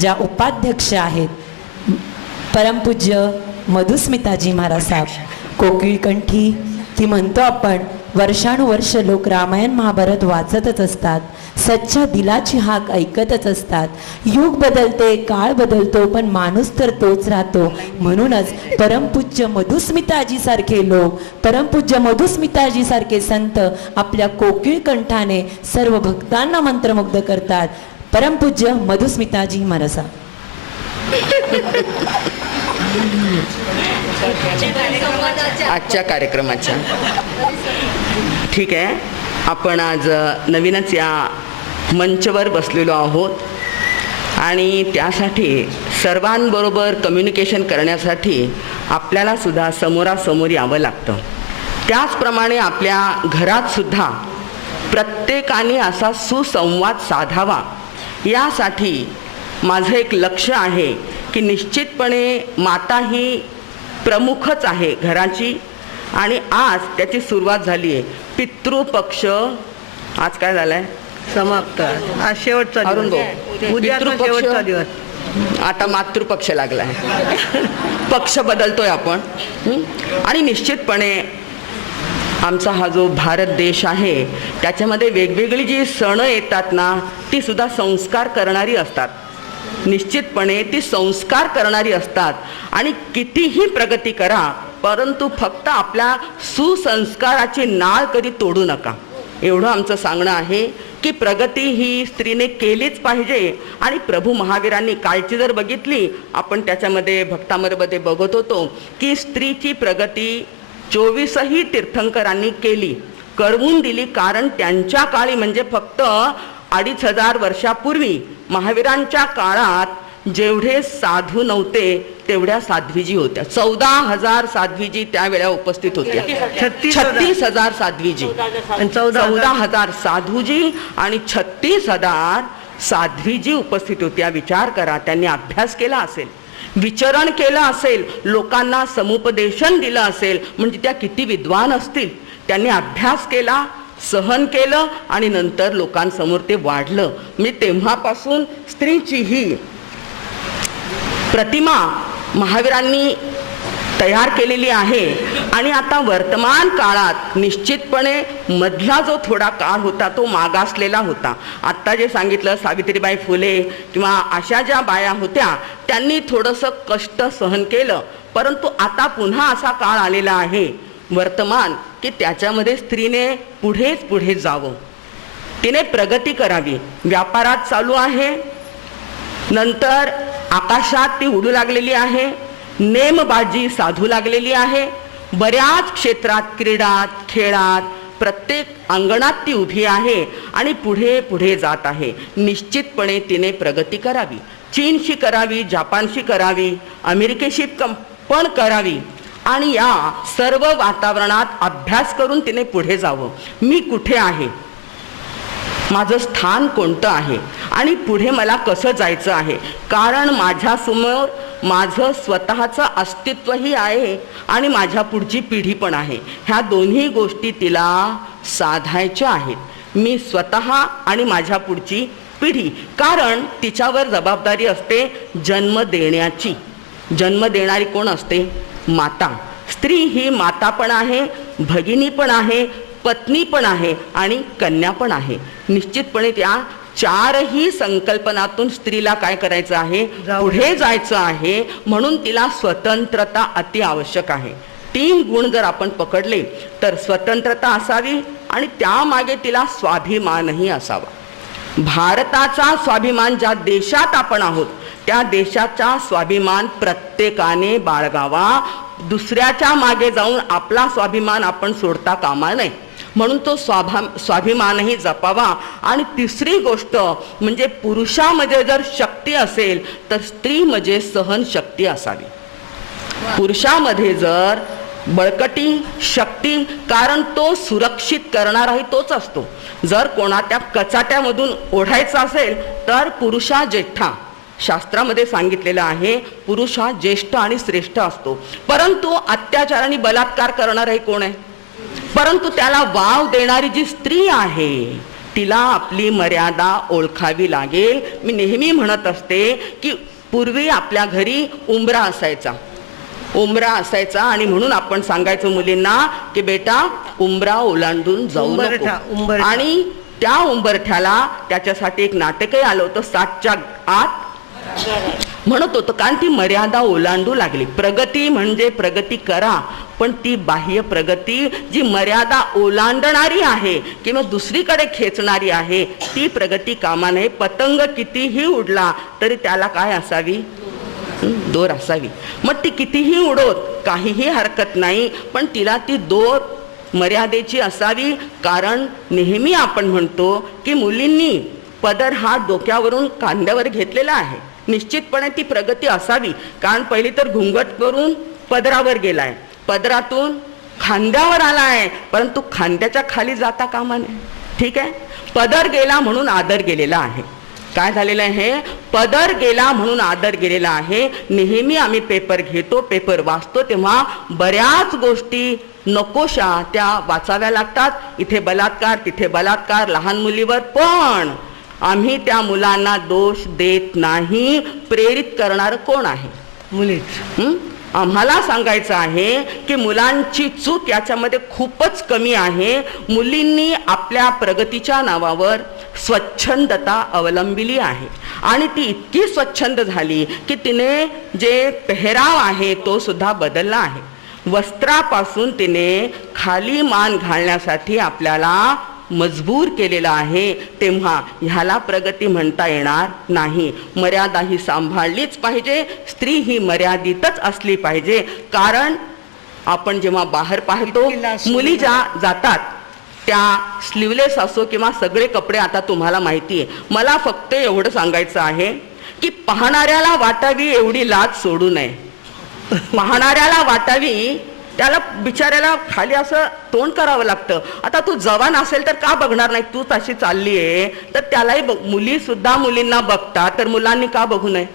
ज्या उपाध्यक्ष आहेत परमपूज्य मधुस्मिताजी महाराज साहेब, कोकिळकंठी की म्हणतो आपण, वर्षानुवर्ष लोक रामायण महाभारत वाचतच असतात, सच्च्या दिलाची हाक ऐकतच असतात. युग बदलते, काळ बदलतो, पण माणूस तर तोच राहतो. म्हणूनच परमपूज्य मधुस्मिताजी सारखे लोक, परमपूज्य मधुस्मिताजी सारखे संत आपल्या कोकिळ कंठाने सर्व भक्तांना मंत्रमुग्ध करतात. परमपूज्य मधुस्मिताजी महाराज. आजच्या कार्यक्रमाच्या ठीक आहे, आपण आज नवीनच या मंचवर बसलेलो आहोत आणि त्यासाठी सर्वांबरोबर कम्युनिकेशन करण्यासाठी आपल्याला सुद्धा समोरासमोर यावं लागतं. त्याचप्रमाणे आपल्या घरात सुद्धा प्रत्येकाने असा सुसंवाद साधावा, यासाठी माझं एक लक्ष आहे की निश्चितपणे माता ही प्रमुखच आहे घराची आणि आज त्याची सुरुवात झाली आहे. पितृपक्ष आज काय झालाय, समाप्त, आज शेवटचा अरुण दिवस, उद्या शेवटचा दिवस. आता मातृपक्ष लागलाय, पक्ष बदलतोय आपण. आणि निश्चितपणे आमचा हा जो भारत देश आहे त्याच्यामध्ये वेगवेगळी जी सण येतात ना, ती सुद्धा संस्कार करणारी असतात. निश्चितपणे ती संस्कार करणारी असतात आणि कितीही प्रगती करा, परंतु फक्त आपल्या सुसंस्काराची नाळ कधी तोडू नका, एवढं आमचं सांगणं आहे की प्रगती ही स्त्रीने केलीच पाहिजे. आणि प्रभू महावीरांनी कालची जर बघितली, आपण त्याच्यामध्ये भक्तामरमध्ये बघत होतो की स्त्रीची प्रगती 24ही तीर्थंकरांनी केली, करवून दिली. कारण त्यांच्या काळी म्हणजे फक्त 2500 वर्षापूर्वी महावीरांच्या काळात जेवढे साधू नव्हते तेवढ्या साध्वीजी होत्या. 14,000 साध्वीजी त्यावेळेला उपस्थित होत्या. 36,000 साध्वीजी, 14,000 साधूजी आणि 36,000 साध्वीजी उपस्थित होत्या. विचार करा, त्यांनी अभ्यास केला असेल, विचरण केलं असेल, लोकांना समुपदेशन दिलं असेल, म्हणजे त्या किती विद्वान असतील. त्यांनी अभ्यास केला, सहन केलं आणि नंतर लोकांसमोर ते वाढलं. म्हणजे तेव्हापासून स्त्रीची ही प्रतिमा महावीरांनी तयार केलेली आहे. आणि आता वर्तमान काळात निश्चितपणे मधला जो थोडा काळ होता तो मागासलेला होता. आत्ता जे सांगितलं सावित्रीबाई फुले किंवा अशा ज्या बाया होत्या त्यांनी थोडंसं कष्ट सहन केलं, परंतु आता पुन्हा असा काळ आलेला आहे वर्तमान की त्याच्यामध्ये स्त्रीने पुढे जावं, तिने प्रगती करावी. व्यापारात चालू आहे, नंतर आकाशात ती उडू लागलेली आहे, नेमबाजी साधू लागलेली आहे. बऱ्याच क्षेत्रात, क्रीडात, खेळात, प्रत्येक अंगणात ती उभी आहे आणि पुढे जात आहे. निश्चितपणे तिने प्रगती करावी. चीनशी करावी, जपानशी करावी, अमेरिकेशी पण करावी आणि या सर्व वातावरणात अभ्यास करून तिने पुढे जावं. मी कुठे आहे, माझं स्थान कोणतं आहे आणि पुढे मला कसं जायचं आहे, कारण माझ्यासमोर माझं स्वतःचं अस्तित्वही आहे आणि माझ्या पुढची पिढी पण आहे. ह्या दोन्ही गोष्टी तिला साधायच्या आहेत, मी स्वतः आणि माझ्या पुढची पिढी. कारण तिच्यावर जबाबदारी असते जन्म देण्याची. जन्म देणारी कोण असते? माता. स्त्री ही माता पण आहे, भगिनी पण आहे, पत्नी पण आहे आणि कन्या पण आहे. निश्चितपणे त्या चारही संकल्पनातून स्त्रीला काय करायचं आहे? पुढे जायचं आहे. म्हणून तिला स्वतंत्रता अति आवश्यक आहे. 3 गुण जर आपण पकडले तर स्वतंत्रता असावी आणि त्यामागे तिला स्वाभिमानही असावा. भारताचा स्वाभिमान, ज्या देशात आपण आहोत त्या देशाचा स्वाभिमान प्रत्येकाने बाळगावा. दुसऱ्याच्या मागे जाऊन आपला स्वाभिमान आपण सोडता कामा नये. म्हणून तो स्वाभिमानही जपावा. आणि तिसरी गोष्ट म्हणजे पुरुषामध्ये जर शक्ती असेल तर स्त्रीमध्ये सहनशक्ती असावी. पुरुषामध्ये जर बळकटी, शक्ती, कारण तो सुरक्षित करणाराही तोच असतो. जर कोणाच्या कचाट्यामधून ओढायचं असेल तर पुरुषा ज्येष्ठा, शास्त्रामध्ये सांगितलेलं आहे पुरुष हा ज्येष्ठ आणि श्रेष्ठ असतो. परंतु अत्याचार आणि बलात्कार करणाराही कोण आहे? परंतु त्याला वाव देणारी जी स्त्री आहे तिला आपली मर्यादा ओळखावी लागेल. मी नेहमी म्हणत असते की पूर्वी आपल्या घरी उंबरा असायचा आणि म्हणून आपण सांगायचो मुलींना की बेटा उंबरा ओलांडून जाऊ नको. आणि त्या उंबरठ्याला त्याच्यासाठी एक नाटकही आलं होतं, 7च्या आत म्हणत होतं, कारण ती मर्यादा ओलांडू लागली. प्रगती म्हणजे प्रगती करा, पण ती बाह्य प्रगती जी मर्यादा ओलांडणारी आहे किंवा दुसरीकडे खेचणारी आहे ती प्रगती कामा नये. पतंग कितीही उडला तरी त्याला काय असावी? दोर असावी. मग ती कितीही उडोत काहीही हरकत नाही, पण तिला ती दोर मर्यादेची असावी. कारण नेहमी आपण म्हणतो की मुलींनी पदर हा डोक्यावरून खांद्यावर घेतलेला आहे. निश्चितपणे ती प्रगती असावी, कारण पहिली तर घुंगट करून पदरावर गेलाय, पदरातून खांद्यावर आलाय, परंतु खांद्याच्या खाली जाता कामा नये. ठीक आहे, पदर गेला म्हणून आदर गेलेला आहे. काय झालेलं आहे? पदर गेला म्हणून आदर गेलेला आहे. नेहमी आम्ही पेपर घेतो, पेपर वाचतो तेव्हा बऱ्याच गोष्टी नकोशा त्या वाचाव्या लागतात. इथे बलात्कार, तिथे बलात्कार लहान मुलीवर, पण आम्ही त्या मुलांना दोष देत नाही. प्रेरित करणार कोण आहे? मुलीच. आम्हाला सांगायचं आहे की मुलांची चूक याच्यामध्ये खूपच कमी आहे. मुलींनी आपल्या प्रगतीच्या नावावर स्वच्छंदता अवलंबिली आहे आणि ती इतकी स्वच्छंद झाली की तिने जे पेहराव आहे तो सुद्धा बदलला आहे. वस्त्रापासून तिने खाली मान घालण्यासाठी आपल्याला मजबूर केलेला आहे. तेव्हा ह्याला प्रगती म्हणता येणार नाही. मर्यादा ही सांभाळलीच पाहिजे. स्त्री ही मर्यादितच असली पाहिजे. कारण आपण जेव्हा बाहेर पाहतो मुली ज्या जातात त्या स्लीवलेस असो किंवा सगळे कपडे, आता तुम्हाला माहिती आहे. मला फक्त एवढं सांगायचं आहे की पाहणाऱ्याला वाटावी एवढी लाज सोडू नये. पाहणाऱ्याला वाटावी, त्याला बिचाऱ्याला खाली असं तोंड करावं लागतं. आता तू जवान असेल तर का बघणार नाही? तू तशी चालली आहे तर त्यालाही मुली सुद्धा मुलींना बघतात, तर मुलांनी का बघू नये?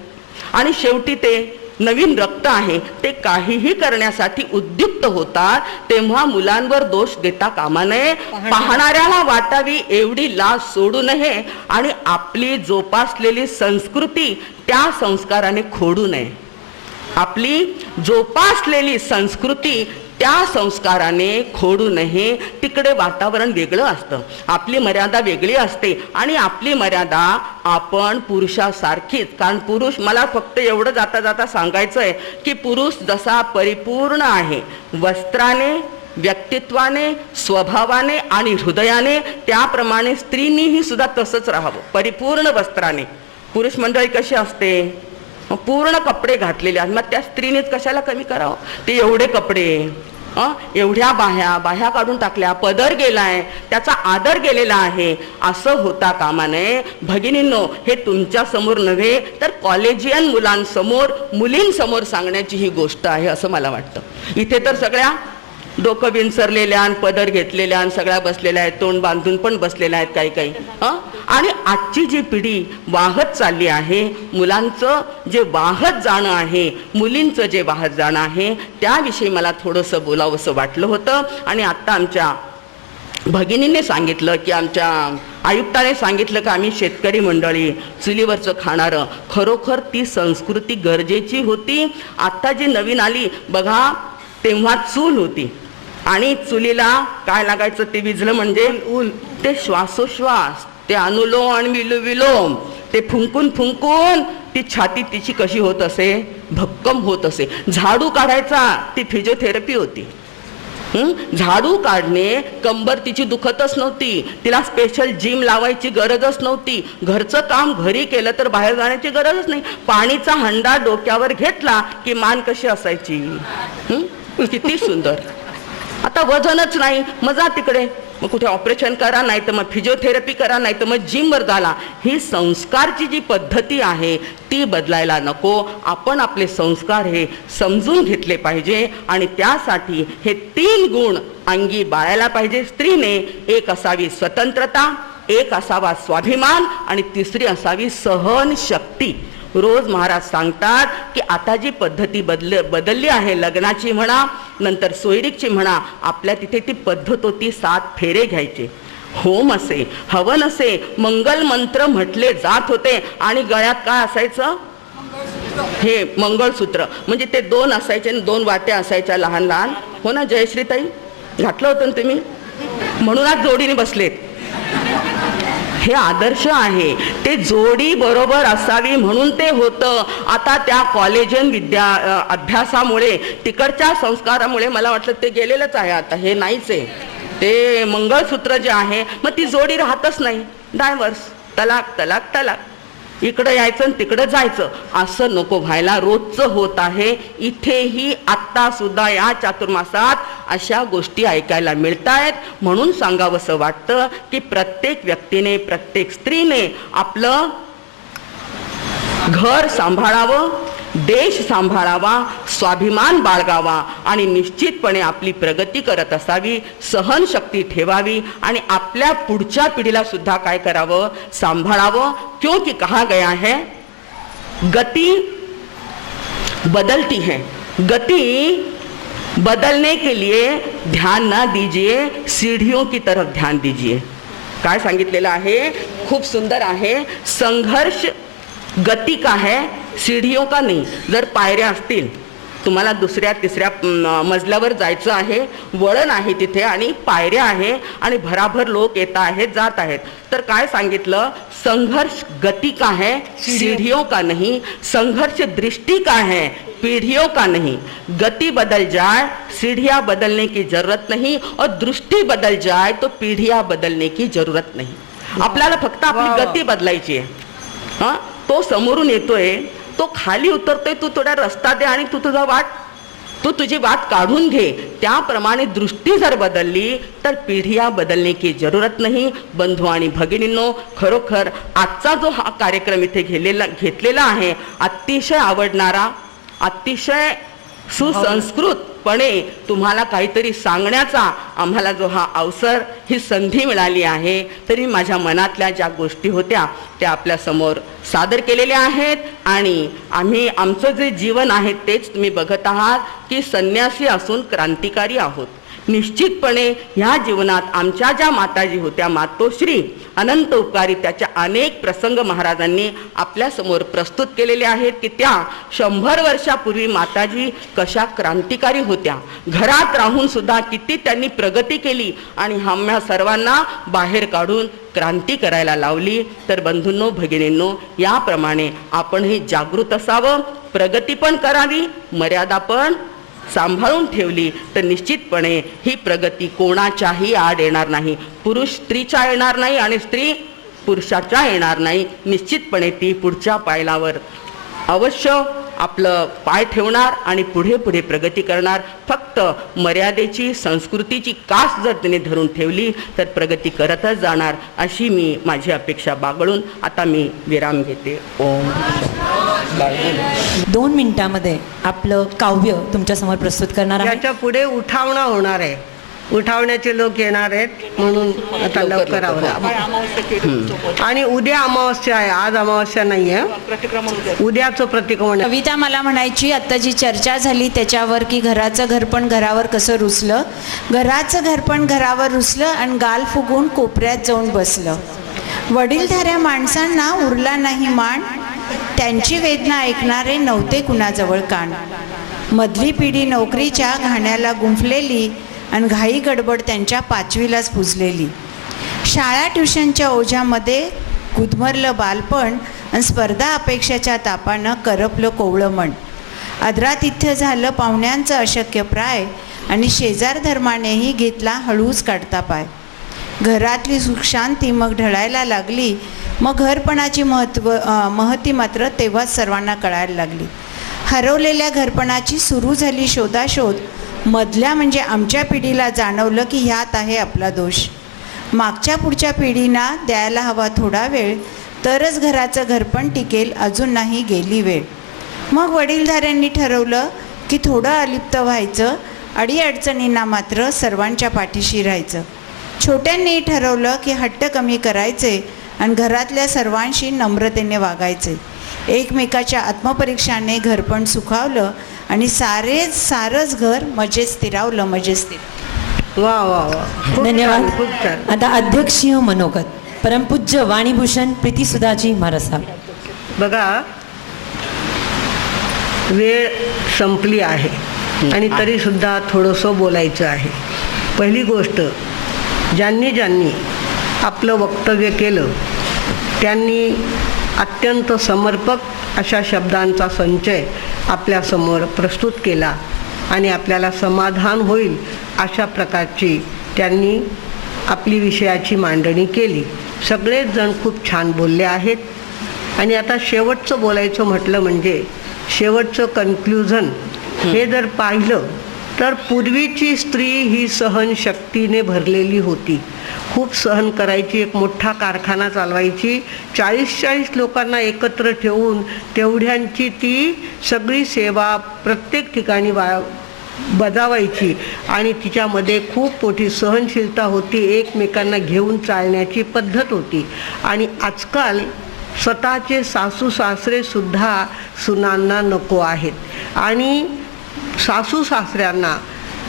आणि शेवटी ते नवीन रक्त आहे, ते काहीही करण्यासाठी उद्युक्त होतात. तेव्हा मुलांवर दोष देता कामा नये. पाहणाऱ्याला वाटावी एवढी लाज सोडू नये आणि आपली जोपासलेली संस्कृती त्या संस्काराने खोडू नये. आपली जोपासलेली संस्कृती त्या संस्काराने खोडू नये. तिकडे वातावरण वेगळं असतं, आपली मर्यादा वेगळी असते आणि आपली मर्यादा आपण पुरुषासारखीच. कारण पुरुष, मला फक्त एवढं जाता जाता सांगायचं आहे की पुरुष जसा परिपूर्ण आहे वस्त्राने, व्यक्तित्वाने, स्वभावाने आणि हृदयाने, त्याप्रमाणे स्त्रीनीही सुद्धा तसंच राहावं परिपूर्ण वस्त्राने. पुरुष मंडळी कशी असते, पूर्ण कपडे घातलेले आहेत, मग त्या स्त्रीनेच कशाला कमी करावं. ते एवढे कपडे, एवढ्या बाह्या काढून टाकल्या, पदर गेलाय, त्याचा आदर गेलेला आहे, असं होता कामा नये. भगिनींनो, हे तुमच्या समोर नव्हे तर कॉलेजियन मुलांसमोर, मुलींसमोर सांगण्याची ही गोष्ट आहे असं मला वाटतं. इथे तर सगळ्या डोकं विंचरलेल्या, पदर घेतलेल्या, सगळ्या बसलेल्या आहेत, तोंड बांधून पण बसलेल्या आहेत काही. आणि आजची जी पिढी वाहत चालली आहे, मुलांचं जे वाहत जाणं आहे, मुलींचं जे वाहत जाणं आहे, त्याविषयी मला थोडंसं बोलावंसं वाटलं होतं. आणि आत्ता आमच्या भगिनीने सांगितलं की आमच्या आयुक्ताने सांगितलं की आम्ही शेतकरी मंडळी, चुलीवरचं खाणारं, खरोखर ती संस्कृती गरजेची होती. आत्ता जी नवीन आली बघा, तेव्हा चूल होती आणि चुलीला काय लागायचं, ते विझलं म्हणजे ऊल, ते श्वासोश्वास, ते अनुलोम आणि विलोम, ते फुंकून फुंकून ती छाती तिची कशी होत असे, भक्कम होत असे. झाडू काढायचा, ती फिजिओथेरपी होती. झाडू काढणे, कंबर तिची दुखतच नव्हती, तिला स्पेशल जिम लावायची गरजच नव्हती, घरचं काम घरी केलं तर बाहेर जाण्याची गरजच नाही. पाणीचा हंडा डोक्यावर घेतला की मान कशी असायची, किती सुंदर. आता वजनच नाही, मग जा तिकडे, मग कुठे ऑपरेशन करा, नाही तर मग फिजिओथेरपी करा, नाही तर मग जिमवर घाला. ही संस्कारची जी पद्धती आहे ती बदलायला नको. आपण आपले संस्कार हे समजून घेतले पाहिजे आणि त्यासाठी हे 3 गुण अंगी बाळायला पाहिजे स्त्रीने. एक असावी स्वतंत्रता, एक असावा स्वाभिमान आणि तिसरी असावी सहनशक्ती. रोज महाराज सांगतात की आता जी पद्धती बदलली आहे, लग्नाची म्हणा, नंतर सोयरीकची म्हणा, आपल्या तिथे ती पद्धत होती 7 फेरे घ्यायचे, होम असे, हवन असे, मंगल मंत्र म्हटले जात होते आणि गळ्यात काय असायचं, हे मंगळसूत्र. म्हणजे ते 2 असायचे आणि 2 वाट्या असायच्या लहान लहान. हो ना जयश्रीताई, घातलं होतं ना तुम्ही, म्हणून आज जोडीने बसलेत. हे आदर्श आहे, ते जोडी बरोबर असावी म्हणून ते होतं. आता त्या कॉलेजियन अभ्यासामुळे, तिकडच्या संस्कारामुळे मला वाटलं ते गेलेलंच आहे, आता हे नाहीच आहे. ते मंगळसूत्र जे आहे, मग ती जोडी राहतच नाही, डायव्हर्स, तलाक तलाक तलाक, इकडं यायचं आणि तिकडं जायचं, असं नको व्हायला. रोजचं होत आहे. इथेही आत्ता सुद्धा या चातुर्मासात अशा गोष्टी ऐकायला मिळत आहेत. म्हणून सांगावंसं वाटतं की प्रत्येक व्यक्तीने, प्रत्येक स्त्रीने आपलं घर सांभाळावं, देश सांभाळावा, स्वाभिमान बाळगावा आणि निश्चितपणे आपली प्रगती करत असावी, सहनशक्ती ठेवावी आणि आपल्या पुढच्या पिढीला सुद्धा काय करावं, सांभाळावं. क्योंकि कहा गया है गति बदलती है, गति बदलने के लिए ध्यान ना दीजिए, सीढ़ियों की तरफ ध्यान दीजिए. काय सांगितलेलं आहे, खूप सुंदर आहे. संघर्ष गति का है, सीढ़ियों का नहीं. जर पायऱ्या असतील, तुम्हाला दुसऱ्या तिसऱ्या मजल्यावर जायचं आहे, वळण आहे तिथे आणि पायऱ्या आहे आणि भराभर लोक येत आहेत, जात आहेत, तर काय सांगितलं, संघर्ष गति का है, सीढ़ियों का नहीं. संघर्ष दृष्टि का है, पीढ़ियों का नहीं. गति बदल जाए, सीढ़ियाँ बदलने की जरूरत नहीं, और दृष्टि बदल जाए तो पीढ़ियाँ बदलने की जरूरत नहीं. आपल्याला फक्त आपली गती बदलायची आहे. हां, तो समोरून येतोय, तो खाली उतरतोय, तू थोडा रस्ता दे आणि तू तुझी वाट काढून घे. त्याप्रमाणे दृष्टी जर बदलली तर पिढ्या बदलने की जरूरत नाही. बंधू आणि भगिनींनो, खरोखर आजचा जो हा कार्यक्रम इथे घेतलेला आहे, अतिशय आवडणारा, अतिशय सुसंस्कृतपणे तुम्हाला काहीतरी सांगण्याचा आम्हाला जो हा अवसर, ही संधी मिळाली आहे, तरी माझ्या मनातल्या ज्या गोष्टी होत्या त्या आपल्या समोर सादर केलेल्या आहेत. आणि आम्ही आमचं जे जीवन आहे तेच तुम्ही बघत आहात की संन्यासी असून क्रांतिकारी आहोत. निश्चितपणे ह्या जीवनात आमच्या ज्या माताजी होत्या मातोश्री अनंत उपकारी त्याच्या अनेक प्रसंग महाराजांनी आपल्यासमोर प्रस्तुत केलेले आहेत की त्या 100 वर्षापूर्वी माताजी कशा क्रांतिकारी होत्या. घरात राहून सुद्धा किती त्यांनी प्रगती केली आणि आम्हा सर्वांना बाहेर काढून क्रांती करायला लावली. तर बंधूंनो भगिनींनो, याप्रमाणे आपणही जागृत असावं, प्रगती पण करावी, मर्यादा पण सांभाळून ठेवली तर निश्चितपणे ही प्रगती कोणाच्याही आड येणार नाही. पुरुष स्त्रीच्या येणार नाही आणि स्त्री पुरुषाच्या येणार नाही. निश्चितपणे ती पुढच्या पायलावर अवश्य आपलं पाय ठेवणार आणि पुढे पुढे प्रगती करणार. फक्त मर्यादेची संस्कृतीची कास जर तिने धरून ठेवली तर प्रगती करतच जाणार, अशी मी माझी अपेक्षा बाळगून आता मी विराम घेते. ओम. 2 मिनिटामध्ये आपलं काव्य तुमच्यासमोर प्रस्तुत करणार आहे. याच्या पुढे उठावणं होणार आहे. उठावण्याचे लोक येणार आहेत म्हणून आता लवकर आवरा. आणि उद्या अमावस्या आहे, आज अमावस्या नाही आहे. उद्याचं प्रतिक्रमण. कविता मला म्हणायची, आत्ता जी चर्चा झाली त्याच्यावर, की घराचं घरपण घरावर कसं रुसलं. घराचं घरपण घरावर रुसलं आणि गाल फुगून कोपऱ्यात जाऊन बसलं. वडीलधाऱ्या माणसांना उरला नाही मान, त्यांची वेदना ऐकणारे नव्हते कुणाजवळ कान. मधली पिढी नोकरीच्या घाण्याला गुंफलेली आणि घाई गडबड त्यांच्या 5वीलाच पुजलेली. शाळा ट्युशनच्या ओझ्यामध्ये गुदमरलं बालपण आणि स्पर्धा अपेक्षाच्या तापानं करपलं कोवळं मन. अद्रातिथ्य झालं पाहुण्यांचं अशक्य प्राय आणि शेजार धर्मानेही घेतला हळूच काढता पाय. घरातली सुखशांती मग ढळायला लागली. मग घरपणाची महती मात्र तेव्हाच सर्वांना कळायला लागली. हरवलेल्या घरपणाची सुरू झाली शोधाशोध. मधल्या म्हणजे आमच्या पिढीला जाणवलं की ह्यात आहे आपला दोष. मागच्या पुढच्या पिढींना द्यायला हवा थोडा वेळ, तरच घराचं घरपण टिकेल, अजून नाही गेली वेळ. मग वडीलधाऱ्यांनी ठरवलं की थोडं अलिप्त व्हायचं, अडीअडचणींना मात्र सर्वांच्या पाठीशी राहायचं. छोट्यांनी ठरवलं की हट्ट कमी करायचे आणि घरातल्या सर्वांशी नम्रतेने वागायचे. एकमेकाच्या आत्मपरीक्षाने घरपण सुखावलं आणि सारंच घर मजेत स्थिरावलं, मजेत स्थिर. वा वा वा, खूप छान, धन्यवाद. खूप छान. आता अध्यक्षीय मनोगत परमपूज्य वाणीभूषण प्रीतीसुधाजी महाराज. बघा, वेळ संपली आहे आणि तरी सुद्धा थोडंसं बोलायचं आहे. पहिली गोष्ट, ज्यांनी आपलं वक्तव्य केलं त्यांनी अत्यंत समर्पक अशा शब्दांचा संचय आपल्यासमोर प्रस्तुत केला आणि आपल्याला समाधान होईल अशा प्रकारची त्यांनी आपली विषयाची मांडणी केली. सगळेच जण खूप छान बोलले आहेत. आणि आता शेवटचं बोलायचं म्हटलं म्हणजे शेवटचं कन्क्ल्युजन हे जर पाहिलं तर पूर्वीची स्त्री ही सहनशक्तीने भरलेली होती. खूप सहन करायची, एक मोठा कारखाना चालवायची, 40-40 लोकांना एकत्र ठेवून तेवढ्यांची ती सगळी सेवा प्रत्येक ठिकाणी बजावायची आणि तिच्यामध्ये खूप मोठी सहनशीलता होती. एकमेकांना घेऊन चालण्याची पद्धत होती. आणि आजकाल स्वतःचे सासू सासरे सुद्धा सुनांना नको आहेत आणि सासू सासऱ्यांना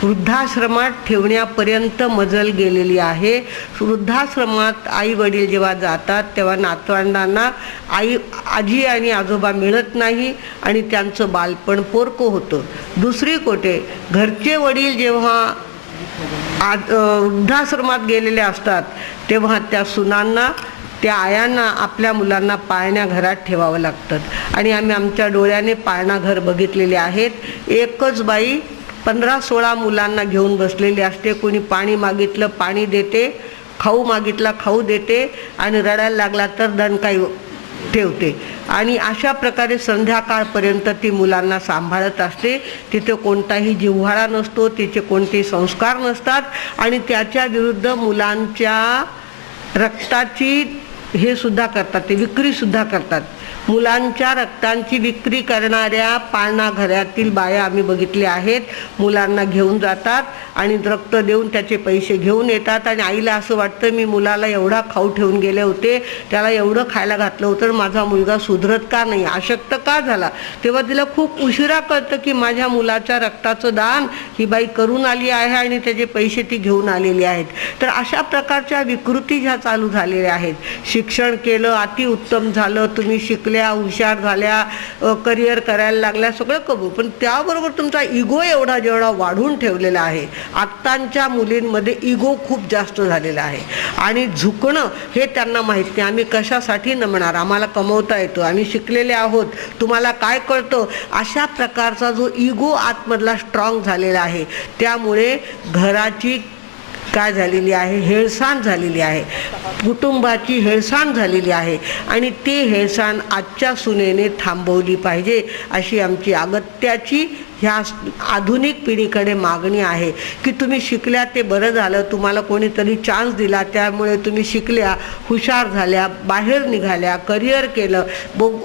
वृद्धाश्रमात ठेवण्यापर्यंत मजल गेलेली आहे. वृद्धाश्रमात आई वडील जेव्हा जातात तेव्हा नातवंडांना आजी आणि आजोबा मिळत नाही आणि त्यांचं बालपण पोरकं होतं. दुसरी कोटे, घरचे वडील जेव्हा वृद्धाश्रमात गेलेले असतात तेव्हा त्या सुनांना, त्या आयांना आपल्या मुलांना पाळण्या घरात ठेवावं लागतं. आणि आम्ही आमच्या डोळ्याने पाळणा घर बघितलेले आहेत. एकच बाई 15-16 मुलांना घेऊन बसलेली असते. कोणी पाणी मागितलं पाणी देते, खाऊ मागितला खाऊ देते आणि रडायला लागला तर दणकाई ठेवते. आणि अशा प्रकारे संध्याकाळपर्यंत ती मुलांना सांभाळत असते. तिथे कोणताही जिव्हाळा नसतो, तिचे कोणतेही संस्कार नसतात आणि त्याच्या विरुद्ध मुलांच्या रक्ताची हे सुद्धा करतात, ते विक्रीसुद्धा करतात. मुलांच्या रक्तांची विक्री करणाऱ्या पाळणाघरातील बाया आम्ही बघितल्या आहेत. मुलांना घेऊन जातात आणि रक्त देऊन त्याचे पैसे घेऊन येतात आणि आईला असं वाटतं मी मुलाला एवढा खाऊ ठेवून गेले होते, त्याला एवढं खायला घातलं होतं, माझा मुलगा सुधरत का नाही, अशक्त का झाला. तेव्हा तिला खूप उशिरा कळतं की माझ्या मुलाच्या रक्ताचं दान ही बाई करून आली आहे आणि त्याचे पैसे ती घेऊन आलेली आहेत. तर अशा प्रकारच्या विकृती ह्या चालू झालेल्या आहेत. शिक्षण केलं, अतिउत्तम झालं, तुम्ही शिकल्या, हुशार झाल्या, करिअर करायला लागल्या, सगळं कबूल, पण त्याबरोबर तुमचा इगो एवढा जेवढा वाढून ठेवलेला आहे. आत्ताच्या मुलींमध्ये इगो खूप जास्त झालेला आहे आणि झुकणं हे त्यांना माहीत नाही. आम्ही कशासाठी नमणार, आम्हाला कमवता येतो, आम्ही शिकलेले आहोत, तुम्हाला काय कळतं, अशा प्रकारचा जो इगो आतमधला स्ट्रॉंग झालेला आहे. त्यामुळे घराची काय झालेली आहे, हेळसांड झालेली आहे, कुटुंबाची हेळसांड झालेली आहे आणि ती हेळसांड आजच्या सुनेने थांबवली पाहिजे अशी आमची अगत्याची ह्या आधुनिक पिढीकडे मागणी आहे की तुम्ही शिकल्या ते बरं झालं, तुम्हाला कोणीतरी चान्स दिला, त्यामुळे तुम्ही शिकल्या, हुशार झाल्या, बाहेर निघाल्या, करिअर केलं,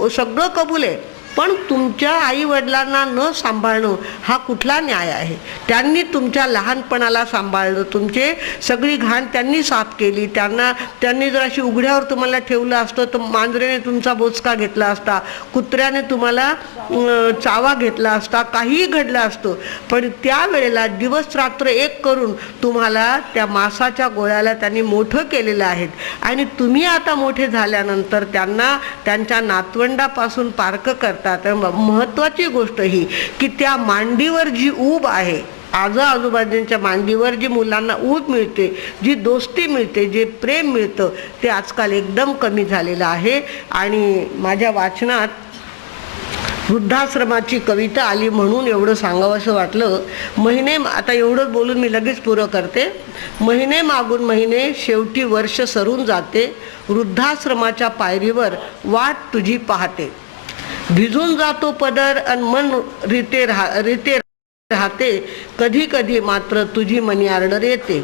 सगळं कबूल आहे, पण तुमच्या आईवडिलांना न सांभाळणं हा कुठला न्याय आहे. त्यांनी तुमच्या लहानपणाला सांभाळलं, तुमचे सगळी घाण त्यांनी साफ केली, त्यांनी जर अशी उघड्यावर तुम्हाला ठेवलं असतं तर मांजरेने तुमचा बोचका घेतला असता, कुत्र्याने तुम्हाला चावा घेतला असता, काहीही घडलं असतं, पण त्यावेळेला दिवस रात्र एक करून तुम्हाला त्या मांसाच्या गोळ्याला त्यांनी मोठं केलेलं आहे आणि तुम्ही आता मोठे झाल्यानंतर त्यांना त्यांच्या नातवंडापासून पारखं करता. तर महत्त्वाची गोष्ट ही की त्या मांडीवर जी ऊब आहे, आजूबाजूच्या मांडीवर जी मुलांना ऊब मिळते, जी दोस्ती मिळते, जे प्रेम मिळतं, ते आजकाल एकदम कमी झालेलं आहे. आणि माझ्या वाचनात वृद्धाश्रमाची कविता आली म्हणून एवढं सांगावंसं वाटलं. आता एवढंच बोलून मी लगेच पुरं करते. महिने मागून महिने, शेवटी वर्ष सरून जाते, वृद्धाश्रमाच्या पायरीवर वाट तुझी पाहते, भिजून जातो पदर अन मन रीते राहते, कधी कधी मात्र तुझी मनी ऑर्डर येते,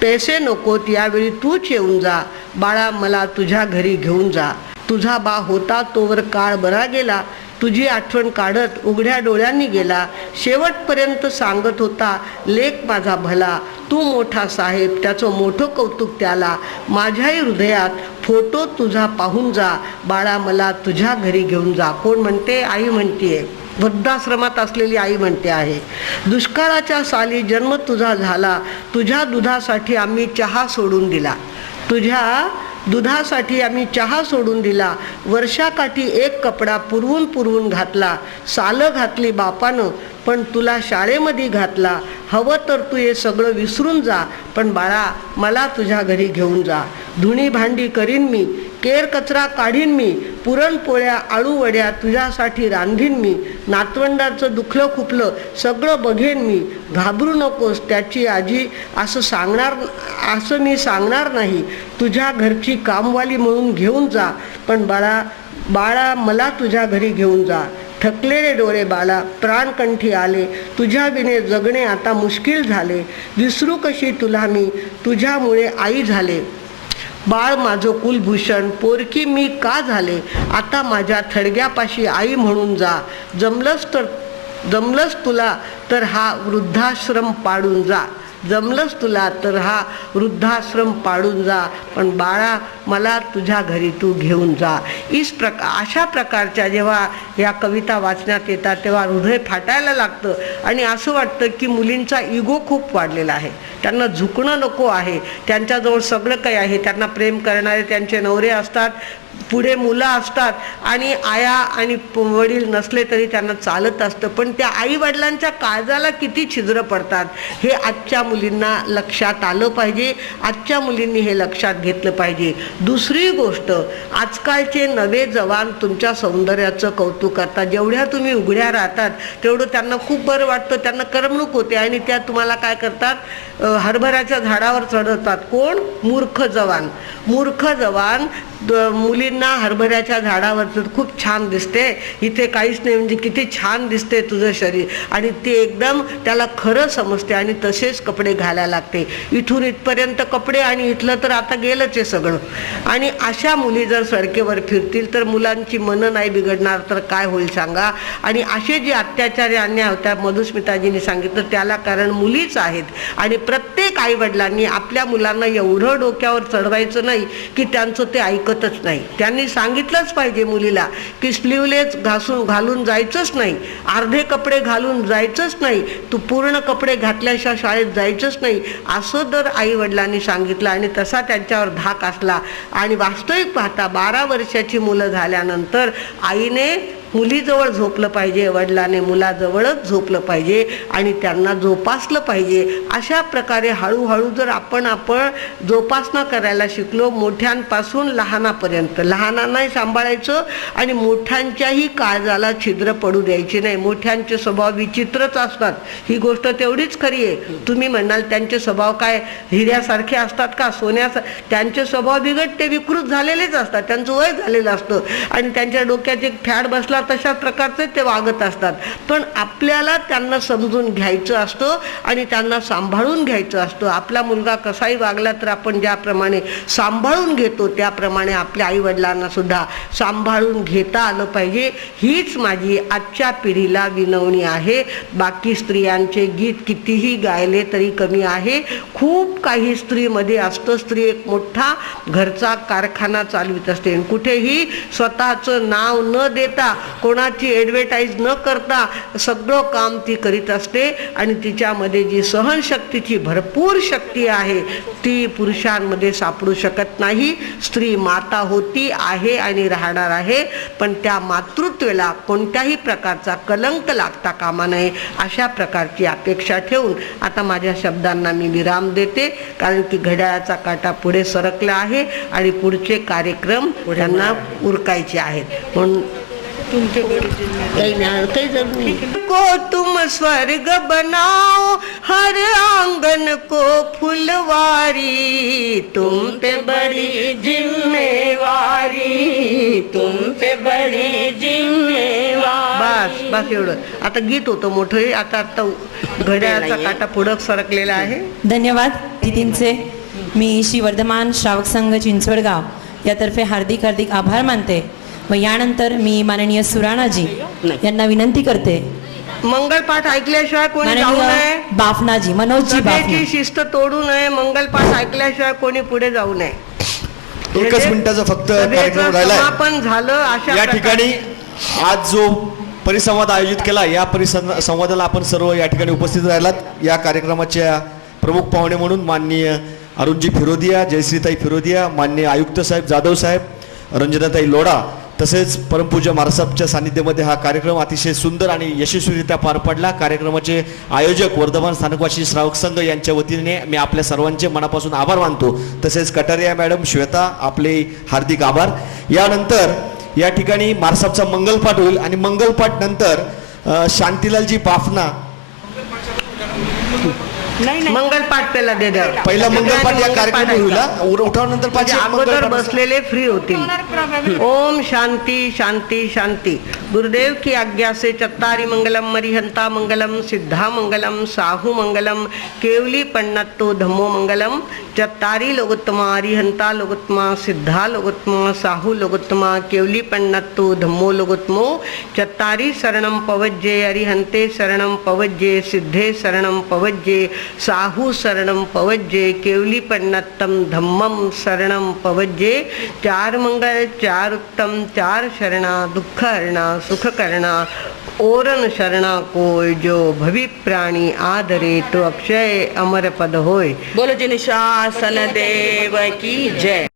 पैसे नकोत यावेळी तूच येऊन जा, बाळा मला तुझ्या घरी घेऊन जा, तुझा बा होता तोवर काळ बरा गेला, तुझी आठवण काढत उघड्या डोळ्यांनी गेला, शेवटपर्यंत सांगत होता लेक माझा भला, तू मोठा साहेब त्याचं मोठं कौतुक त्याला, माझ्याही हृदयात फोटो तुझा पाहून जा, बाळा मला तुझ्या घरी घेऊन जा. कोण म्हणते? आई म्हणतीये, वृद्धाश्रमात असलेली आई म्हणते आहे. दुष्काळाच्या साली जन्म तुझा झाला, तुझ्या दुधासाठी आम्ही चहा सोडून दिला, तुझ्या दुधासाठी आम्ही चहा सोडून दिला, वर्षाकाठी एक कपडा पुरवून घातला, सालं घातली बापानं पण तुला शाळेमध्ये घातला, हवं तर तू हे सगळं विसरून जा, पण बाळा मला तुझ्या घरी घेऊन जा, धुणी भांडी करीन मी, केर कचरा काढीन मी, पुरणपोळ्या आळू वड्या तुझ्यासाठी रांधीन मी, नातवंडाचं दुखलं खुपलं सगळं बघेन मी, घाबरू नकोस त्याची आजी असं मी सांगणार नाही, तुझ्या घरची कामवाली म्हणून घेऊन जा, पण बाळा मला तुझ्या घरी घेऊन जा, थकलेले डोळे बाळा प्राणकंठी आले, तुझ्या बिने जगणे आता मुश्किल झाले, विसरू कशी तुला मी तुझ्यामुळे आई झाले, बाळ माझं कुलभूषण पोरकी मी का झाले, आता माझ्या थडग्यापाशी आई म्हणून जा, जमलंच तुला तर हा वृद्धाश्रम पाडून जा, जमलंच तुला तर हा वृद्धाश्रम पाडून जा, पण बाळा मला तुझ्या घरी तू घेऊन जा. अशा प्रकारच्या जेव्हा या कविता वाचण्यात येतात तेव्हा हृदय फाटायला लागतं आणि असं वाटतं की मुलींचा इगो खूप वाढलेला आहे, त्यांना झुकणं नको आहे, त्यांच्याजवळ सगळं काही आहे, त्यांना प्रेम करणारे त्यांचे नवरे असतात, पुढे मुलं असतात आणि आया आणि वडील नसले तरी त्यांना चालत असतं, पण त्या आई वडिलांच्या काळजाला किती छिद्र पडतात हे आजच्या मुलींना लक्षात आलं पाहिजे, आजच्या मुलींनी हे लक्षात घेतलं पाहिजे. दुसरी गोष्ट, आजकालचे नवे जवान तुमच्या सौंदर्याचं कौतुक करतात, जेवढ्या तुम्ही उघड्या राहतात तेवढं त्यांना खूप बरं वाटतं, त्यांना करमणूक होते आणि त्या तुम्हाला काय करतात, हरभऱ्याच्या झाडावर चढवतात. कोण? मूर्ख जवान मुलींना हरभऱ्याच्या झाडावर तर खूप छान दिसते, इथे काहीच नाही, म्हणजे किती छान दिसते तुझं शरीर, आणि ती एकदम त्याला खरं समजते आणि तसेच कपडे घालायला लागते. इथून इथपर्यंत कपडे आणि इथलं तर आता गेलंच आहे सगळं. आणि अशा मुली जर सडकेवर फिरतील तर मुलांची मनं नाही बिघडणार तर काय होईल सांगा. आणि असे जे अत्याचार अन्याय होत्या मधुस्मिताजींनी सांगितलं त्याला कारण मुलीच आहेत. आणि प्रत्येक आईवडिलांनी आपल्या मुलांना एवढं डोक्यावर चढवायचं नाही की त्यांचं ते ऐकतच नाही. त्यांनी सांगितलंच पाहिजे मुलीला की स्लीवलेस घालून जायचंच नाही, अर्धे कपडे घालून जायचंच नाही, तू पूर्ण कपडे घातल्याशिवाय शाळेत जायचंच नाही, असं जर आई वडिलांनी सांगितलं आणि तसा त्यांच्यावर धाक असला. आणि वास्तविक पाहता 12 वर्षाची मुलं झाल्यानंतर आईने मुलीजवळ झोपलं पाहिजे, वडिलाने मुलाजवळच झोपलं पाहिजे आणि त्यांना जोपासलं पाहिजे. अशा प्रकारे हळूहळू जर आपण जोपासना करायला शिकलो, मोठ्यांपासून लहानापर्यंत, लहानांनाही सांभाळायचं आणि मोठ्यांच्याही काळजाला छिद्र पडू द्यायची नाही. मोठ्यांचे स्वभाव विचित्रच असतात, ही गोष्ट तेवढीच खरी आहे. तुम्ही म्हणाल त्यांचे स्वभाव काय हिऱ्यासारखे असतात का, त्यांचे स्वभाव बिघडते, विकृत झालेलेच असतात, त्यांचं वय झालेलं असतं आणि त्यांच्या डोक्यात एक फॅड बसला तशा प्रकारचे ते वागत असतात. पण आपल्याला त्यांना समजून घ्यायचं असतं आणि त्यांना सांभाळून घ्यायचं असतं. आपला मुलगा कसाही वागला तर आपण ज्याप्रमाणे सांभाळून घेतो त्याप्रमाणे आपल्या आईवडिलांना सुद्धा सांभाळून घेता आलं पाहिजे. हीच माझी आजच्या पिढीला विनवणी आहे. बाकी स्त्रियांचे गीत कितीही गायले तरी कमी आहे. खूप काही स्त्रीमध्ये असतं. स्त्री एक मोठा घरचा कारखाना चालवित असते. कुठेही स्वतःचं नाव न देता, कोणाची ॲडव्हर्टाईज न करता सगळं काम ती करीत असते. आणि तिच्यामध्ये जी सहनशक्तीची भरपूर शक्ती आहे ती पुरुषांमध्ये सापडू शकत नाही. स्त्री माता होती, आहे आणि राहणार आहे, पण त्या मातृत्वाला कोणत्याही प्रकारचा कलंक लागता कामा नये अशा प्रकारची अपेक्षा ठेवून आता माझ्या शब्दांना मी विराम देते. कारण की घड्याळाचा काटा पुढे सरकला आहे आणि पुढचे कार्यक्रम त्यांना उरकायचे आहेत. म्हणून को तुम स्वर्ग बनाओ, हर आंगन को फुलवारी, तुम पे बड़ी जिम्मेवारी, तुम पे बड़ी जिम्मेवारी. बस एवढं. आता गीत होतं मोठं, आता घड्याळाचा काटा पुढं सरकलेला आहे. धन्यवाद अतिथींचे. मी श्री वर्धमान श्रावक संघ चिंचवडगाव यातर्फे हार्दिक हार्दिक आभार मानते. व यानंतर मी माननीय सुराणाजी यांना विनंती करते, मंगलपाठ ऐकल्याशिवाय कोणी जाऊ नये. माननीय बाफनाजी, मनोजजी बाफना, सभेची शिस्त तोडू नये. मंगलपाठ ऐकल्याशिवाय कोणी पुढे जाऊ नये. एकच मिनिटाचा फक्त कार्यक्रम राहिला. समापन झालं. अशा या ठिकाणी आज जो परिसंवाद आयोजित केला, या परिसंवादाला आपण सर्व या ठिकाणी उपस्थित राहिलात. या कार्यक्रमाच्या प्रमुख पाहुणे म्हणून माननीय अरुणजी फिरोदिया, जयश्रीताई फिरोदिया, माननीय आयुक्त साहेब जाधव साहेब, रंजनाताई लोढा, तसेच परमपूज्य महाराजसाहेबच्या सानिध्यामध्ये हा कार्यक्रम अतिशय सुंदर आणि यशस्वीरित्या पार पडला. कार्यक्रमाचे आयोजक वर्धमान स्थानकवासी श्रावक संघ यांच्या वतीने मी आपल्या सर्वांचे मनापासून आभार मानतो. तसेच कटारिया मॅडम, श्वेता, आपले हार्दिक आभार. यानंतर या ठिकाणी महाराजसाहेबचा मंगलपाठ होईल आणि मंगलपाठ नंतर शांतीलालजी बाफना मंगलपाठ पहिला दे द्या. पहिला मंगलपाठ या कार्यक्रम होईल. उठावनंतर म्हणजे अगोदर बसलेले फ्री होतील. ओम शांती शांती शांती. गुरुदेव की आज्ञा से चत्तारी मंगलम, मरिहंता मंगलम, सिद्धा मंगलम, साहू मंगलम, केवली पन्नत्तो धम्मो मंगलम. चत्तारी लोकोत्तमा, अरिहंता लोकोत्तमा, सिद्धा लोकोत्तमा, साहू लोकोत्तमा, केवली पन्नत्तो धम्मो लोकोत्तमो. चत्तारी शरणम पवज्जे, अरिहंते शरणम पवज्जे, सिद्धे शरणम पवज्जे, साहू शरणम पवज्जे, केवली पन्नत्तम धम्मम शरणम पवज्जे. 4 मंगल, 4 उत्तम, 4 शरणा, दुःख हरणा, सुख करना, ओरण शरणा कोय, जो भवि प्राणी आदरे तो अक्षय अमर पद होय. बोलो जी निशासन देव की जय.